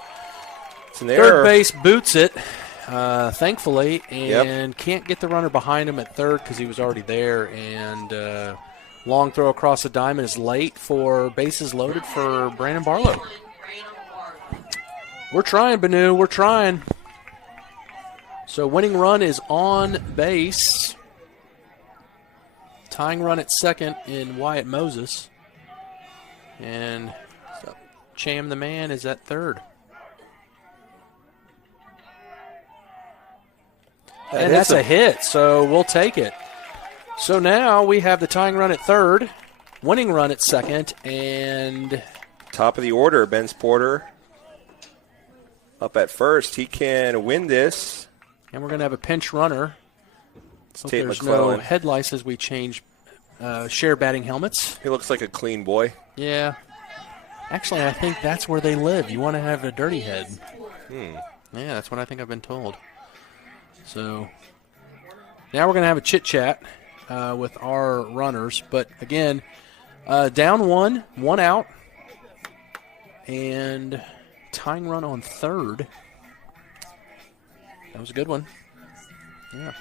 It's an error. third base boots it, thankfully, and can't get the runner behind him at third because he was already there. And long throw across the diamond is late for bases loaded for Brandon Barlow. We're trying, Banu. We're trying. So winning run is on base. Tying run at second in Wyatt Moses. And Cham the man is at third. And that's a hit, so we'll take it. So now we have the tying run at third, winning run at second, and top of the order, Ben Porter up at first. He can win this. And we're going to have a pinch runner. So Tate there's McClellan. no headlights as we change share batting helmets. He looks like a clean boy. Yeah. Actually, I think that's where they live. You want to have a dirty head. Yeah, that's what I think I've been told. So now we're going to have a chit-chat with our runners. But, again, down 1 out, and tying run on third. That was a good one. Yeah.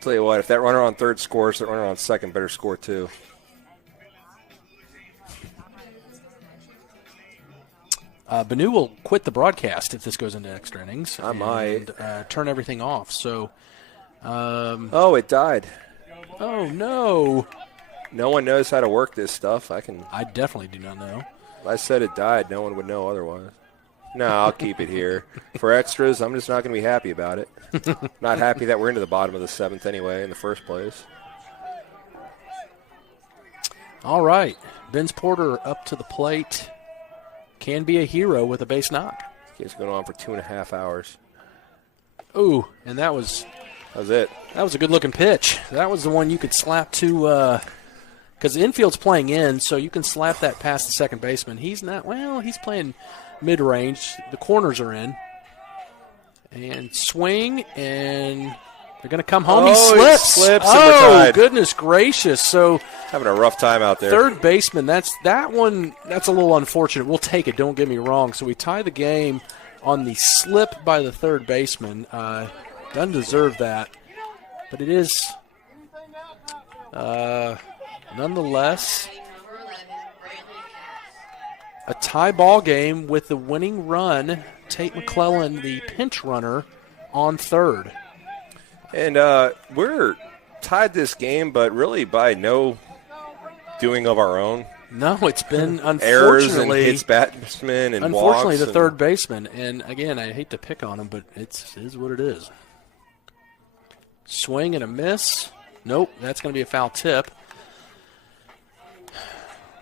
Tell you what, if that runner on third scores, that runner on second better score too. Banu will quit the broadcast if this goes into extra innings. I might. Turn everything off. So, oh, it died. oh, no. No one knows how to work this stuff. I definitely do not know. I said it died. No one would know otherwise. No, I'll keep it here. For extras, I'm just not going to be happy about it. Not happy that we're into the bottom of the 7th anyway in the first place. All right. Vince Porter up to the plate. Can be a hero with a base knock. It's going on for 2.5 hours. Ooh, and that was it. That was a good-looking pitch. That was the one you could slap to because the infield's playing in, so you can slap that past the second baseman. He's not, well, he's playing mid-range. The corners are in. And swing, and they're going to come home. Oh, he slips. He slips and we're Oh, tied. goodness gracious. So Having a rough time out there. third baseman, that's a little unfortunate. We'll take it, don't get me wrong. So we tie the game on the slip by the third baseman. Doesn't deserve that. But it is nonetheless, Batting number 11, Brantley Cass. a tie ball game with the winning run, Tate McClellan, the pinch runner, on third. And we're tied this game, but really by no doing of our own. No, it's been Errors and unfortunately, hits batsmen and unfortunately walks the and- third baseman. And again, I hate to pick on him, but it is what it is. Swing and a miss. Nope, that's going to be a foul tip.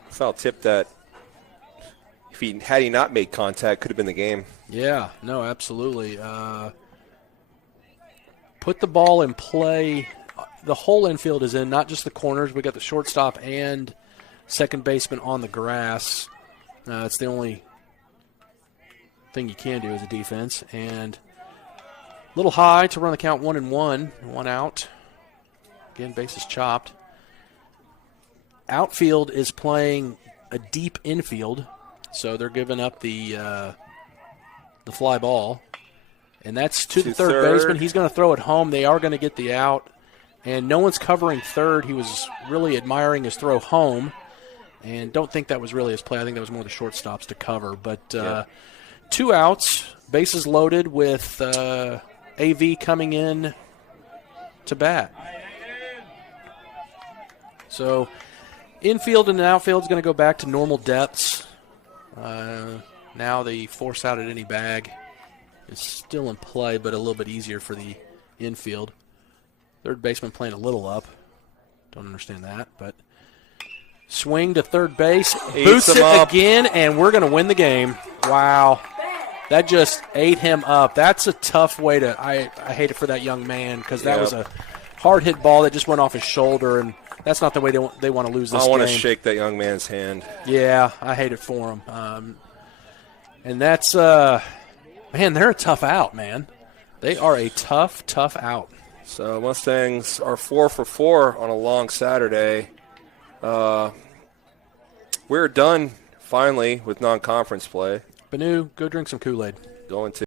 Foul tip that had he not made contact, could have been the game. Yeah, no, absolutely. Put the ball in play. The whole infield is in, not just the corners. We got the shortstop and second baseman on the grass. It's the only thing you can do as a defense. And a little high to run the count 1-1, 1 out. Again, bases chopped. Outfield is playing a deep infield, so they're giving up the fly ball. And that's to the third baseman. He's going to throw it home. They are going to get the out. And no one's covering third. He was really admiring his throw home. And don't think that was really his play. I think that was more the shortstops to cover. But 2 outs, bases loaded with AV coming in to bat. So infield and outfield is going to go back to normal depths. Now the force out at any bag is still in play, but a little bit easier for the infield. Third baseman playing a little up. Don't understand that, but swing to third base. Boots it up again, and we're going to win the game. Wow. That just ate him up. That's a tough way to – I hate it for that young man because that was a hard-hit ball that just went off his shoulder, and that's not the way they want to lose this game. I want to shake that young man's hand. Yeah, I hate it for him. And that's man, they're a tough out, man. They are a tough out. So Mustangs are 4 for 4 on a long Saturday. We're done finally with non-conference play. Banu, go drink some Kool-Aid. Going to